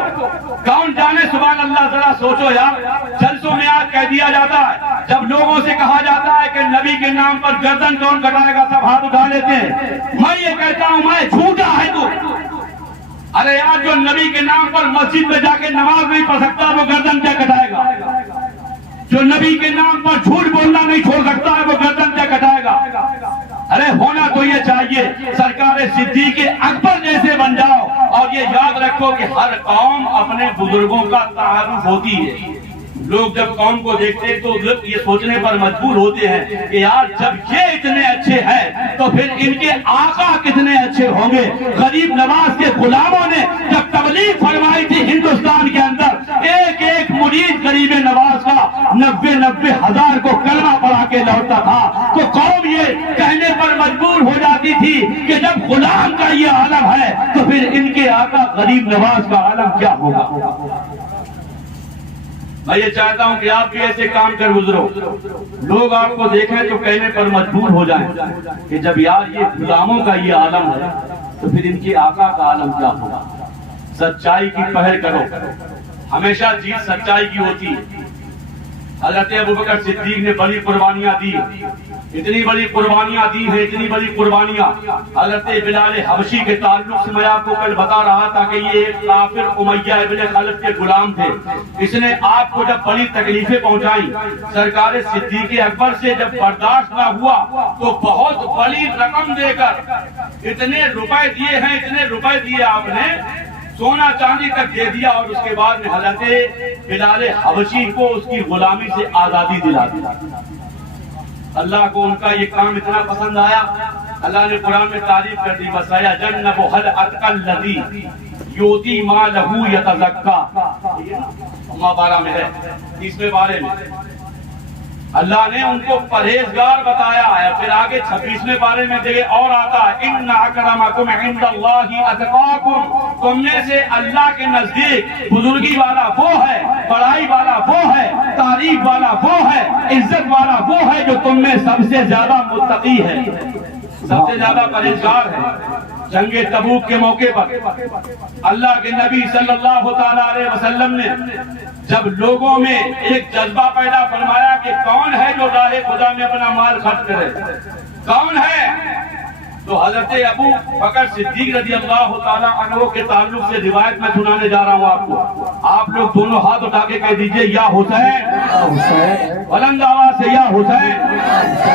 کون جانے سبحان اللہ. ذرا سوچو یار، جلسوں میں آج کہہ دیا جاتا ہے، جب لوگوں سے کہا جاتا ہے کہ نبی کے نام پر گردن کون کٹائے گا، سب ہاتھ اٹھا لیتے ہیں. میں یہ کہتا ہوں میں جھوٹا ہے تو. ارے یار جو نبی کے نام پر مسجد میں جا کے نماز نہیں پڑھ سکتا وہ گردن کیا کٹائے گا؟ جو نبی کے نام پر جھوٹ بولنا نہیں چھوڑ سکتا ہے وہ گردن کیا کٹائے گا؟ ارے ہونا تو یہ چاہیے سرکار صدیق اکبر جیسے بن جاؤ. اور یہ یاد رکھو کہ ہر قوم اپنے بزرگوں کا تعارف ہوتی ہے. لوگ جب قوم کو دیکھتے ہیں تو یہ سوچنے پر مجبور ہوتے ہیں کہ یار جب یہ اتنے اچھے ہیں تو پھر ان کے آقا کتنے اچھے ہوں گے. غریب نواز کے غلاموں نے جب تبلیغ فرمائی تھی ہندوستان کے اندر، ایک ایک مرید غریب نواز کا 90 ہزار کو کلمہ پڑھا کے لوٹتا تھا. تو قوم یہ کہنے پر مجبور ہو جاتی تھی کہ جب غلام کا یہ عالم ہے تو پھر ان کے آقا غریب نواز کا عالم کیا ہوگا. میں یہ چاہتا ہوں کہ آپ بھی ایسے کام کر گزرو، لوگ آپ کو دیکھیں تو کہنے پر مجبور ہو جائیں کہ جب یار یہ غلاموں کا یہ عالم ہے تو پھر ان کے آقا کا عالم کیا ہوگا. سچائی کی پہل کرو، ہمیشہ جیت سچائی کی ہوتی ہے. حضرت ابوبکر صدیق نے بڑی قربانیاں دی، اتنی بڑی قربانیاں دی ہیں، اتنی بڑی قربانیاں. حضرت بلال حبشی کے تعلق سے میں آپ کو کل بتا رہا تھا کہ یہ ایک کافر امیہ ابن خلف کے غلام تھے. اس نے آپ کو جب بڑی تکلیفیں پہنچائیں، سرکار صدیق اکبر سے جب برداشت نہ ہوا تو بہت بڑی رقم دے کر اتنے روپے دیے ہیں، اتنے روپے دیے آپ نے، سونا چاندی تک دے دیا. اور اس کے بعد میں حضرت بلال حبشی کو اس کی غلامی سے آزادی دلا دی. اللہ کو ان کا یہ کام اتنا پسند آیا، اللہ نے قرآن میں تعریف کر دی، وَسَيَجَنَّبُهَا الْأَتْقَى الَّذِي يُؤْتِي مَالَهُ يَتَزَكَّىٰ 12 میں ہے، 30ویں بارے میں اللہ نے ان کو پرہیزگار بتایا ہے. پھر آگے 26ویں بارے میں جگہ اور آتا ہے، اِنَّ أَكْرَمَكُمْ عِندَ اللَّهِ أَتْقَاكُمْ، تم میں سے اللہ کے نزدیک بزرگی والا وہ ہے، بڑائی والا وہ ہے، تعریف والا وہ ہے، عزت والا وہ ہے جو تم میں سب سے زیادہ متقی ہے، سب سے زیادہ پرہیزگار ہے. جنگ تبوک کے موقع پر اللہ کے نبی صلی اللہ تعالیٰ علیہ وسلم نے جب لوگوں میں ایک جذبہ پیدا فرمایا کہ کون ہے جو راہ خدا میں اپنا مال خرچ کرے، کون ہے، تو حضرت ابو بکر صدیق رضی اللہ تعالیٰ عنہ کے تعلق سے روایت میں سنانے جا رہا ہوں آپ کو. آپ لوگ دونوں ہاتھ اٹھا کے کہہ دیجئے یا حسین، بلند آواز سے یا حسین.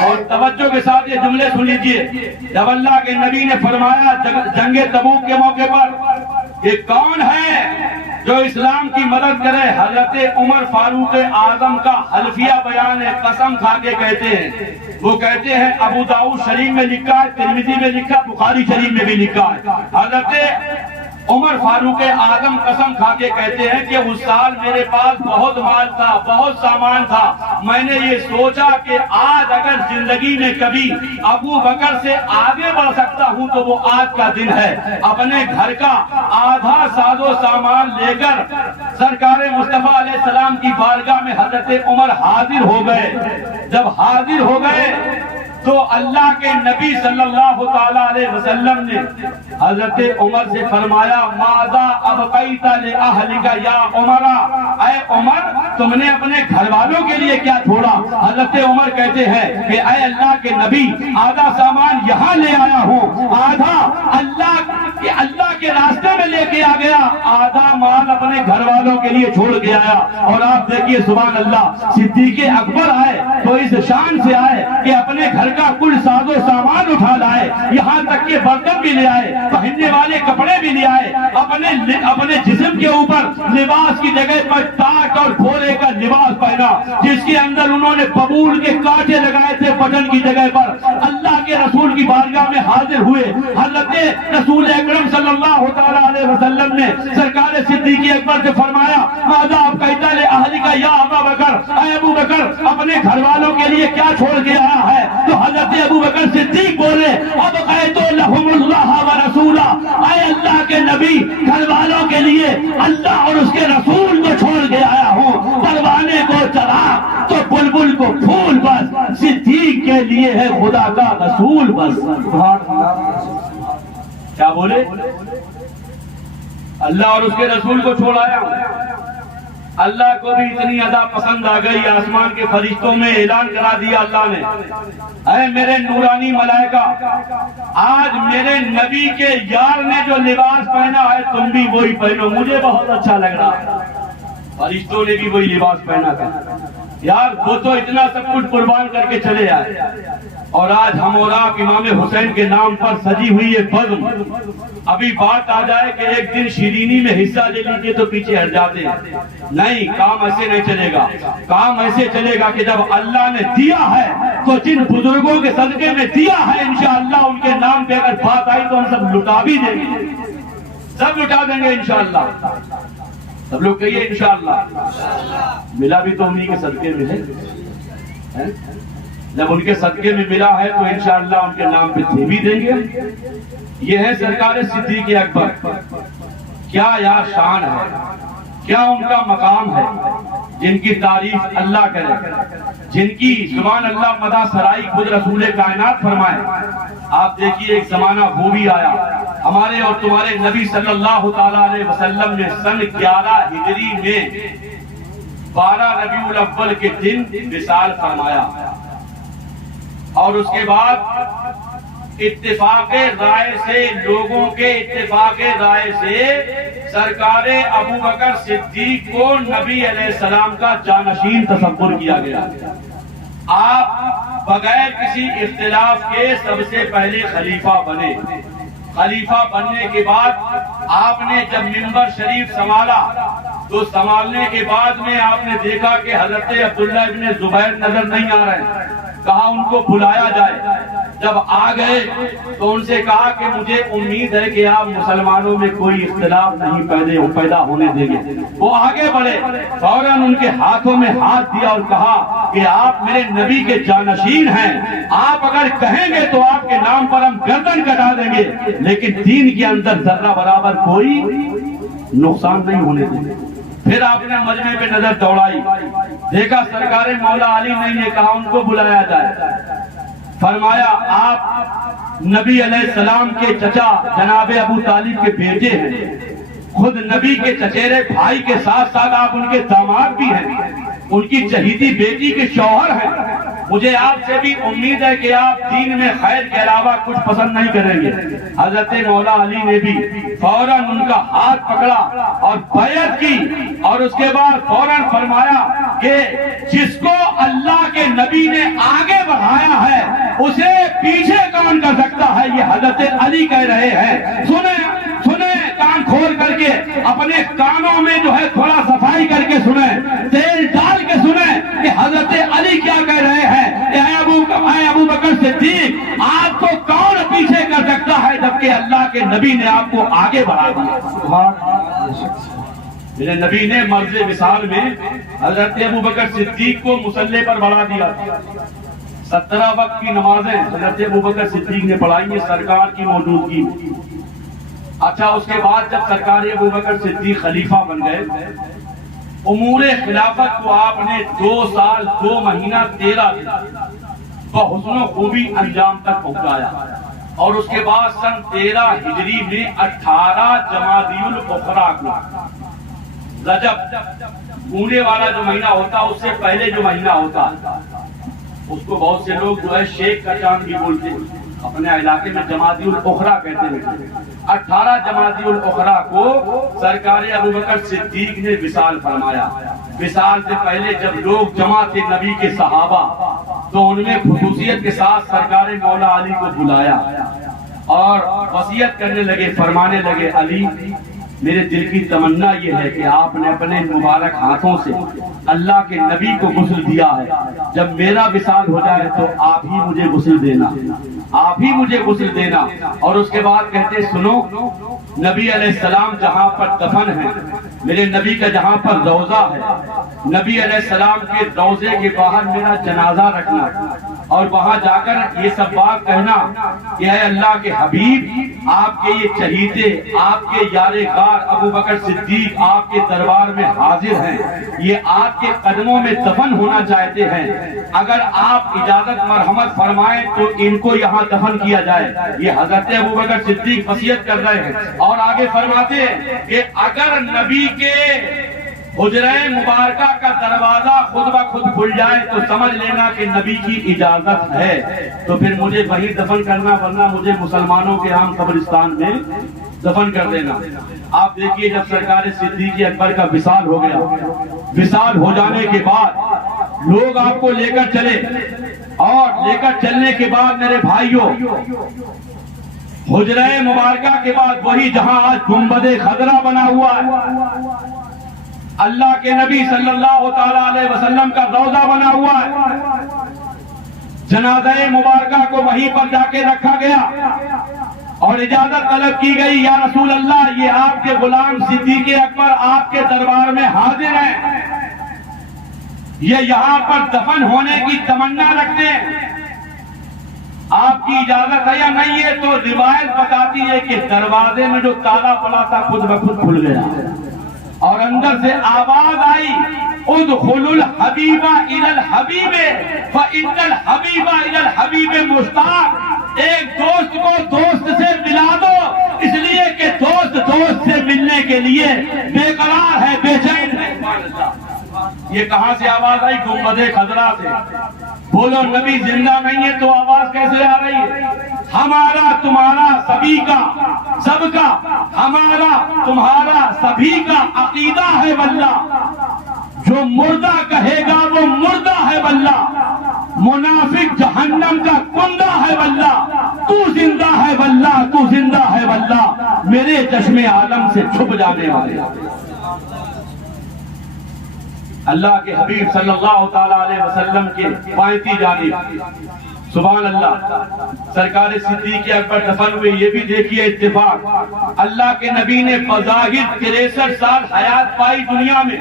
اور توجہ کے ساتھ یہ جملے سن لیجئے. جب اللہ کے نبی نے فرمایا جنگ تبوک کے موقع پر کہ کون ہے جو اسلام کی مدد کرے، حضرت عمر فاروق اعظم کا حلفیہ بیان ہے، قسم کھا کے کہتے ہیں، وہ کہتے ہیں ابو داؤد شریف میں لکھا ہے، ترمذی میں لکھا ہے، بخاری شریف میں بھی لکھا ہے، حضرت عمر فاروق اعظم قسم کھا کے کہتے ہیں کہ اس سال میرے پاس بہت مال تھا، بہت سامان تھا، میں نے یہ سوچا کہ آج اگر زندگی میں کبھی ابو بکر سے آگے بڑھ سکتا ہوں تو وہ آج کا دن ہے۔ اپنے گھر کا آدھا ساز و سامان لے کر سرکار مصطفیٰ علیہ السلام کی بارگاہ میں حضرت عمر حاضر ہو گئے۔ جب حاضر ہو گئے تو اللہ کے نبی صلی اللہ تعالیٰ علیہ وسلم نے حضرت عمر سے فرمایا ماذا ابقیت لأہلک یا عمر، اے عمر تم نے اپنے گھر والوں کے لیے کیا چھوڑا؟ حضرت عمر کہتے ہیں کہ اے اللہ کے نبی آدھا سامان یہاں لے آیا ہوں، آدھا اللہ کے راستے میں لے کے آ گیا، آدھا مال اپنے گھر والوں کے لیے چھوڑ کے آیا۔ اور آپ دیکھیے سبحان اللہ، صدیق اکبر آئے تو اس شان سے آئے کہ اپنے گھر کا کل ساز و سامان اٹھا لائے، یہاں تک کہ برتن بھی لے آئے، پہننے والے کپڑے بھی لے آئے، اپنے جسم کے اوپر لباس کی جگہ پر ٹاٹ اور گھوڑے کا لباس پہنا، جس کے اندر انہوں نے ببول کے کانٹے لگائے تھے بٹن کی جگہ پر، اللہ کے رسول کی بارگاہ میں حاضر ہوئے۔ حضرت رسول اکرم صلی اللہ تعالیٰ علیہ وسلم نے سرکار صدیق اکبر سے فرمایا ماذا ابقیت لأہلک یا ابا بکر، اے ابو بکر اپنے گھر والوں کے لیے کیا چھوڑ کے آیا ہے؟ تو حضرت ابو بکر صدیق بولے ابقیت لہم اللہ ورسولہ، اے اللہ کے نبی گھر والوں کے لیے اللہ اور اس کے رسول کو چھوڑ کے آیا ہوں، پروانے کو چراغ تو بلبل کو پھول، بس صدیق کے لیے ہے خدا کا رسول بس۔ کیا بولے؟ اللہ اور اس کے رسول کو چھوڑ آیا ہوں۔ اللہ کو بھی اتنی ادا پسند آ گئی، آسمان کے فرشتوں میں اعلان کرا دیا اللہ نے، اے میرے نورانی ملائکہ آج میرے نبی کے یار نے جو لباس پہنا ہے تم بھی وہی پہنو، مجھے بہت اچھا لگ رہا ہے۔ فرشتوں نے بھی وہی لباس پہنا تھا، یار وہ تو اتنا سب کچھ قربان کر کے چلے آئے، اور آج ہم اور آپ امام حسین کے نام پر سجی ہوئی ہے بزم، ابھی بات آ جائے کہ ایک دن شیرینی میں حصہ لے لیجیے تو پیچھے ہٹ جاتے ہیں۔ نہیں، کام ایسے نہیں چلے گا، کام ایسے چلے گا کہ جب اللہ نے دیا ہے تو جن بزرگوں کے صدقے میں دیا ہے انشاءاللہ ان کے نام پہ اگر بات آئی تو ہم سب لٹا بھی دیں گے، سب لٹا دیں گے انشاءاللہ۔ سب لوگ کہیے انشاءاللہ۔ ملا بھی تو انہی کے صدقے میں ہے، جب ان کے صدقے میں ملا ہے تو انشاءاللہ ان کے نام پہ دے بھی دیں گے۔ یہ ہے سرکار صدیق اکبر، کیا یار شان ہے، کیا ان کا مقام ہے، جن کی تعریف اللہ کرے، جن کی سبحان اللہ مدح سرائی خود رسول کائنات فرمائے۔ آپ دیکھیے ایک زمانہ وہ بھی آیا، ہمارے اور تمہارے نبی صلی اللہ تعالیٰ علیہ وسلم نے سن 11 ہجری میں 12 ربیع الاول کے دن وصال فرمایا، اور اس کے بعد اتفاق رائے سے، لوگوں کے اتفاق رائے سے سرکار ابو بکر صدیق کو نبی علیہ السلام کا جانشین تصور کیا گیا۔ آپ بغیر کسی اختلاف کے سب سے پہلے خلیفہ بنے۔ خلیفہ بننے کے بعد آپ نے جب منبر شریف سنبھالا تو سنبھالنے کے بعد میں آپ نے دیکھا کہ حضرت عبداللہ ابن زبیر نظر نہیں آ رہے، کہا ان کو بلایا جائے۔ جب آ گئے تو ان سے کہا کہ مجھے امید ہے کہ آپ مسلمانوں میں کوئی اختلاف نہیں پیدا ہونے دیں گے۔ وہ آگے بڑھے، فوراً ان کے ہاتھوں میں ہاتھ دیا اور کہا کہ آپ میرے نبی کے جانشین ہیں، آپ اگر کہیں گے تو آپ کے نام پر ہم گردن کٹا دیں گے، لیکن دین کے اندر ذرہ برابر کوئی نقصان نہیں ہونے دیں گے۔ پھر آپ نے مجمع پہ نظر دوڑائی، دیکھا سرکار مولا علی نہیں ہے، کہا ان کو بلایا جائے۔ فرمایا آپ نبی علیہ السلام کے چچا جناب ابو طالب کے بیٹے ہیں، خود نبی کے چچیرے بھائی کے ساتھ ساتھ آپ ان کے داماد بھی ہیں، ان کی چہیتی بیٹی کے شوہر ہیں، مجھے آپ سے بھی امید ہے کہ آپ دین میں خیر کے علاوہ کچھ پسند نہیں کریں گے۔ حضرت مولا علی نے بھی فوراً ان کا ہاتھ پکڑا اور بیعت کی، اور اس کے بعد فوراً فرمایا کہ جس کو اللہ کے نبی نے آگے بڑھایا ہے اسے پیچھے کون کر سکتا ہے، یہ حضرت علی کہہ رہے ہیں۔ سنیں کان کھول کر کے اپنے کانوں میں جو ہے تھوڑا صفائی کر کے سنیں، تیل ڈال کے سنیں کہ حضرت علی کیا کہہ رہے ہیں۔ اے ابو بکر صدیق، آپ کو کون پیچھے کر سکتا ہے جبکہ اللہ کے نبی نے آپ کو آگے بڑھا دیا۔ میرے نبی نے مرض وصال میں حضرت ابو بکر صدیق کو مصلی پر بڑھا دیا۔ 17 وقت کی نمازیں حضرت ابو بکر صدیق نے پڑھائی ہیں سرکار کی موجودگی۔ اچھا، اس کے بعد جب سرکار ابو بکر صدیق خلیفہ بن گئے، امور خلافت کو آپ نے 2 سال 2 مہینہ 13 دن بحسن و خوبی انجام تک پہنچایا، اور اس کے بعد سن 13 ہجری میں 18 جمادی الاخری کو، رجب گونے والا جو مہینہ ہوتا اس سے پہلے جو مہینہ ہوتا، اس کو بہت سے لوگ جو ہے شیخ کا چاند بھی بولتے ہیں، اپنے علاقے میں جمادی الاخری کہتے ہیں۔ 18 جمادی الاخری کو سرکار ابو بکر صدیق نے وصال فرمایا۔ وصال سے پہلے جب لوگ جمع تھے نبی کے صحابہ، تو ان میں خصوصیت کے ساتھ سرکار مولا علی کو بلایا اور وصیت کرنے لگے، فرمانے لگے، علی میرے دل کی تمنا یہ ہے کہ آپ نے اپنے مبارک ہاتھوں سے اللہ کے نبی کو غسل دیا ہے، جب میرا وصال ہو جائے تو آپ ہی مجھے غسل دینا، آپ ہی مجھے غسل دینا۔ اور اس کے بعد کہتے سنو، نبی علیہ السلام جہاں پر دفن ہے، میرے نبی کا جہاں پر روضہ ہے، نبی علیہ السلام کے روضے کے باہر میرا جنازہ رکھنا، اور وہاں جا کر یہ سب بات کہنا کہ اے اللہ کے حبیب، آپ کے یہ چہیتے، آپ کے یار غار ابو بکر صدیق آپ کے دربار میں حاضر ہیں، یہ آپ کے قدموں میں دفن ہونا چاہتے ہیں، اگر آپ اجازت مرحمت فرمائیں تو ان کو یہاں دفن کیا جائے۔ یہ حضرت ابو بکر صدیق وصیت کر رہے ہیں، اور آگے فرماتے ہیں کہ اگر نبی کے حجرہ مبارکہ کا دروازہ خود بخود کھل جائے تو سمجھ لینا کہ نبی کی اجازت ہے، تو پھر مجھے وہیں دفن کرنا، ورنہ مجھے مسلمانوں کے عام قبرستان میں دفن کر دینا۔ آپ دیکھیے جب سرکار صدیق اکبر کا وصال ہو گیا، وصال ہو جانے کے بعد لوگ آپ کو لے کر چلے، اور لے کر چلنے کے بعد میرے بھائیوں، حجرہ مبارکہ کے بعد وہی جہاں آج گنبد خضرا بنا ہوا ہے، اللہ کے نبی صلی اللہ تعالیٰ علیہ وسلم کا روضہ بنا ہوا ہے، جنازہ مبارکہ کو وہیں پر جا کے رکھا گیا، اور اجازت طلب کی گئی، یا رسول اللہ یہ آپ کے غلام صدیق اکبر آپ کے دربار میں حاضر ہیں، یہ یہاں پر دفن ہونے کی تمنا رکھتے ہیں، آپ کی اجازت ہے یا نہیں ہے؟ تو روایت بتاتی ہے کہ دروازے میں جو تالا پڑا تھا خود بخود کھل گیا، اور اندر سے آواز آئی، ادخلوا الحبیب الی الحبیب فإن الحبیب الی الحبیب مشتاق۔ ایک دوست کو دوست سے ملا دو، اس لیے کہ دوست دوست سے ملنے کے لیے بے قرار ہے، بے چین ہے۔ یہ کہاں سے آواز آئی؟ گنبد خضرا سے۔ بولو نبی زندہ نہیں ہے تو آواز کیسے آ رہی ہے؟ ہمارا تمہارا سبھی کا، سب کا ہمارا تمہارا سبھی کا عقیدہ ہے واللہ، جو مردہ کہے گا وہ مردہ ہے واللہ، منافق جہنم کا کندہ ہے واللہ، تو زندہ ہے واللہ، تو زندہ ہے واللہ، میرے چشم عالم سے چھپ جانے والے۔ اللہ کے حبیب صلی اللہ تعالیٰ علیہ وسلم کے بائیں جانب سبحان اللہ سرکار صدیق اکبر دفن ہوئے۔ یہ بھی دیکھیے اتفاق، اللہ کے نبی نے بظاہر 63 سال حیات پائی دنیا میں،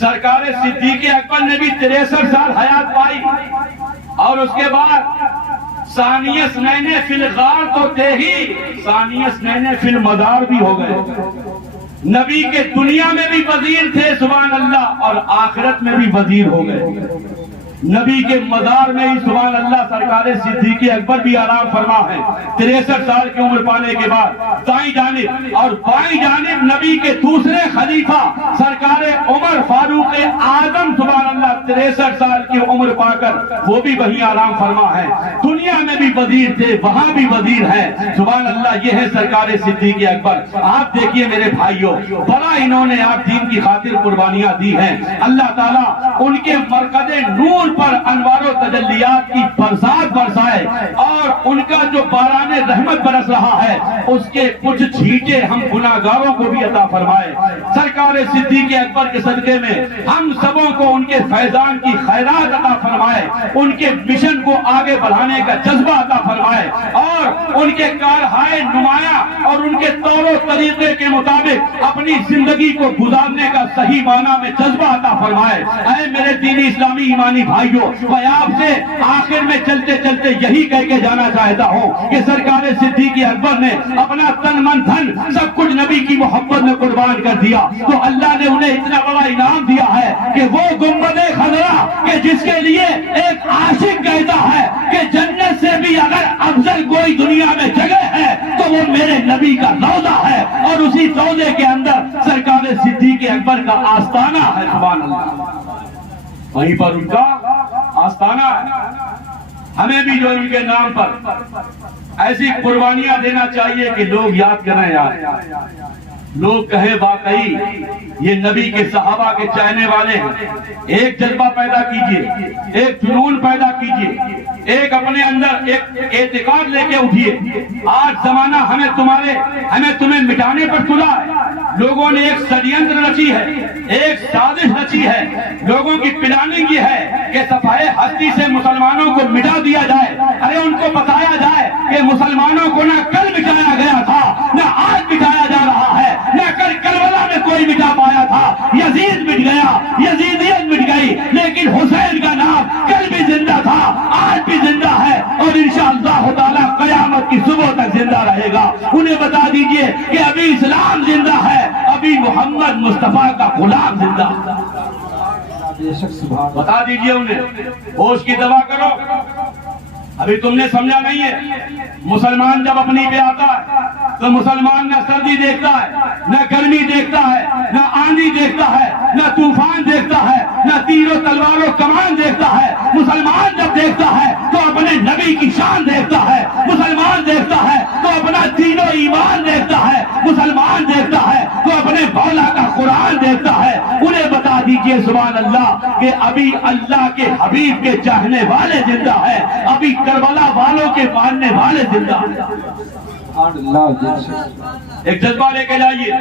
سرکار صدیق اکبر نے بھی 63 سال حیات پائی، اور اس کے بعد ثانی اثنین فی الغار تو تھے ہی، ثانی اثنین فی المدار بھی ہو گئے۔ نبی کے دنیا میں بھی وزیر تھے سبحان اللہ، اور آخرت میں بھی وزیر ہو گئے۔ نبی کے مزار میں ہی سبحان اللہ سرکار صدیق اکبر بھی آرام فرما ہے 63 سال کی عمر پانے کے بعد۔ دائیں جانب اور بائیں جانب نبی کے دوسرے خلیفہ سرکار عمر فاروق اعظم سبحان اللہ 63 سال کی عمر پا کر وہ بھی وہیں آرام فرما ہے۔ دنیا میں بھی وزیر تھے، وہاں بھی وزیر ہے سبحان اللہ۔ یہ ہے سرکار صدیق اکبر۔ آپ دیکھیے میرے بھائیوں، بڑا انہوں نے آپ دین کی خاطر قربانیاں دی ہیں۔ اللہ تعالیٰ ان کے مرکز نور رسول پر انوار و تجلیات کی برسات برسائے اور ان کا جو باران رحمت برس رہا ہے اس کے کچھ چھینٹے ہم گناہگاروں کو بھی عطا فرمائے. سرکار صدیق اکبر کے صدقے میں ہم سبوں کو ان کے فیضان کی خیرات عطا فرمائے, ان کے مشن کو آگے بڑھانے کا جذبہ عطا فرمائے اور ان کے کارہائے نمایاں اور ان کے طور و طریقے کے مطابق اپنی زندگی کو گزارنے کا صحیح معنی میں جذبہ عطا فرمائے. اے میرے دینی اسلامی ایمانی بھائیوں, میں آپ سے آخر میں چلتے چلتے یہی کہہ کے جانا چاہتا ہوں کہ سرکار صدیق اکبر نے اپنا تن من دھن سب کچھ نبی کی محبت میں قربان کر دیا, تو اللہ نے انہیں اتنا بڑا انعام دیا ہے کہ وہ گنبد خضرا کہ جس کے لیے ایک عاشق کہتا ہے کہ جنت سے بھی اگر افضل کوئی دنیا میں جگہ ہے تو وہ میرے نبی کا روضہ ہے, اور اسی روضے کے اندر سرکار صدیق اکبر کا آستانہ ہے. سبحان اللہ, وہیں پر ان کا آستانہ ہے. ہمیں بھی جو ان کے نام پر ایسی قربانیاں دینا چاہیے کہ لوگ یاد کریں یار, لوگ کہیں واقعی یہ نبی کے صحابہ کے چاہنے والے ہیں. ایک جذبہ پیدا کیجئے, ایک جنون پیدا کیجئے, ایک اپنے اندر ایک اعتقاد لے کے اٹھیے. آج زمانہ ہمیں تمہیں مٹانے پر تلا ہے. لوگوں نے ایک ષڈینتر رچی ہے, ایک سازش رچی ہے, لوگوں کی پلاننگ یہ ہے کہ صفحہ ہستی سے مسلمانوں کو مٹا دیا جائے. ارے ان کو بتایا جائے کہ مسلمانوں کو نہ کل مٹایا گیا تھا, نہ آج مٹایا جا رہا ہے, نہ کل کربلا میں کوئی مٹا پایا تھا. یزید مٹ گیا, یزیدیت مٹ گئی, لیکن حسین کا نام کل بھی زندہ تھا, آج بھی زندہ ہے, اور انشاءاللہ تعالی قیامت کی صبح تک زندہ رہے گا. انہیں بتا دیجئے کہ ابھی اسلام زندہ ہے, ابھی محمد مصطفیٰ کا غلام زندہ ہے. بتا دیجئے انہیں, ہوش کی دوا کرو. ابھی تم نے سمجھا نہیں ہے, مسلمان جب اپنی پہ آتا ہے تو مسلمان نہ سردی دیکھتا ہے, نہ گرمی دیکھتا ہے, نہ آندھی دیکھتا ہے, نہ طوفان دیکھتا ہے, نہ تیر و تلوار و کمان دیکھتا ہے. مسلمان جب دیکھتا ہے تو اپنے نبی کی شان دیکھتا ہے, مسلمان دیکھتا ہے تو اپنا دین و ایمان دیکھتا ہے, مسلمان دیکھتا ہے تو اپنے مولا کا قرآن دیکھتا ہے. انہیں بتا دیجئے سبحان اللہ کہ ابھی اللہ کے حبیب کے چاہنے والے زندہ ہیں, ابھی کربلا والوں کے ماننے والے زندہ ہیں. ایک جذبہ لے کے جائیے,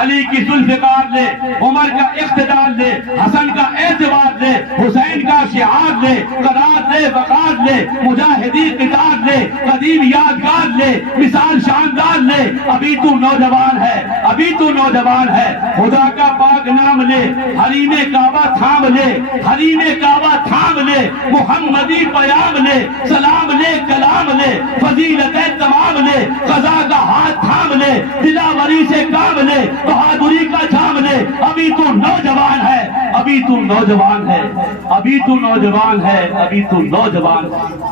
علی کی ذوالفقار لے, عمر کا اقتدار لے, حسن کا اعتبار لے, حسین کا شعار لے, قرار لے, وقار لے, مجاہدی قطار لے, قدیم یادگار لے, مثال شاندار لے. ابھی تو نوجوان ہے, ابھی تو نوجوان ہے, خدا کا پاک نام لے, حریم کعبہ تھام لے, حریم کعبہ تھام لے, محمدی پیام لے, سلام لے, کلام لے, فضیلتیں تمام لے, قضا کا ہاتھ تھام لے, دلاوری سے کام لے, بہادری کا جام لے. ابھی تو نوجوان ہے, ابھی تو نوجوان ہے, ابھی تو نوجوان ہے, ابھی تو نوجوان ہے.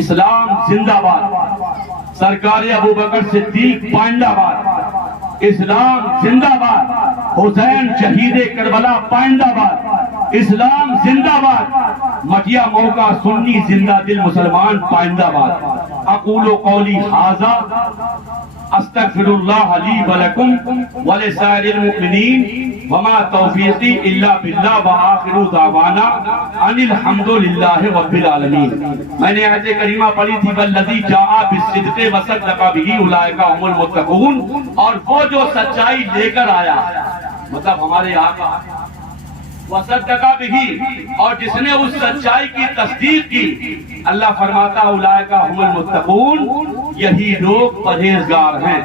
اسلام زندہ باد, سرکار ابو بکر صدیق پائندہ باد, اسلام زندہ باد, حسین شہید کربلا پائندہ باد, اسلام زندہ باد, مٹیا موقع سنی زندہ دل مسلمان پائندہ باد. اقول قولی ھذا استغفر اللہ لی ولکم ولسائر المؤمنین وما توفیقی الا باللہ وآخر دعوانا ان الحمد للہ رب العالمین. میں نے آیت کریمہ پڑھی تھی والذی جاء بالصدق وصدق بہ اولئک هم المتقون, اور وہ جو سچائی لے کر آیا, مطلب ہمارے آقا, وصدق بہ, اور جس نے اس سچائی کی تصدیق کی, اللہ فرماتا اولئک هم المتقون, یہی لوگ پرہیزگار ہیں.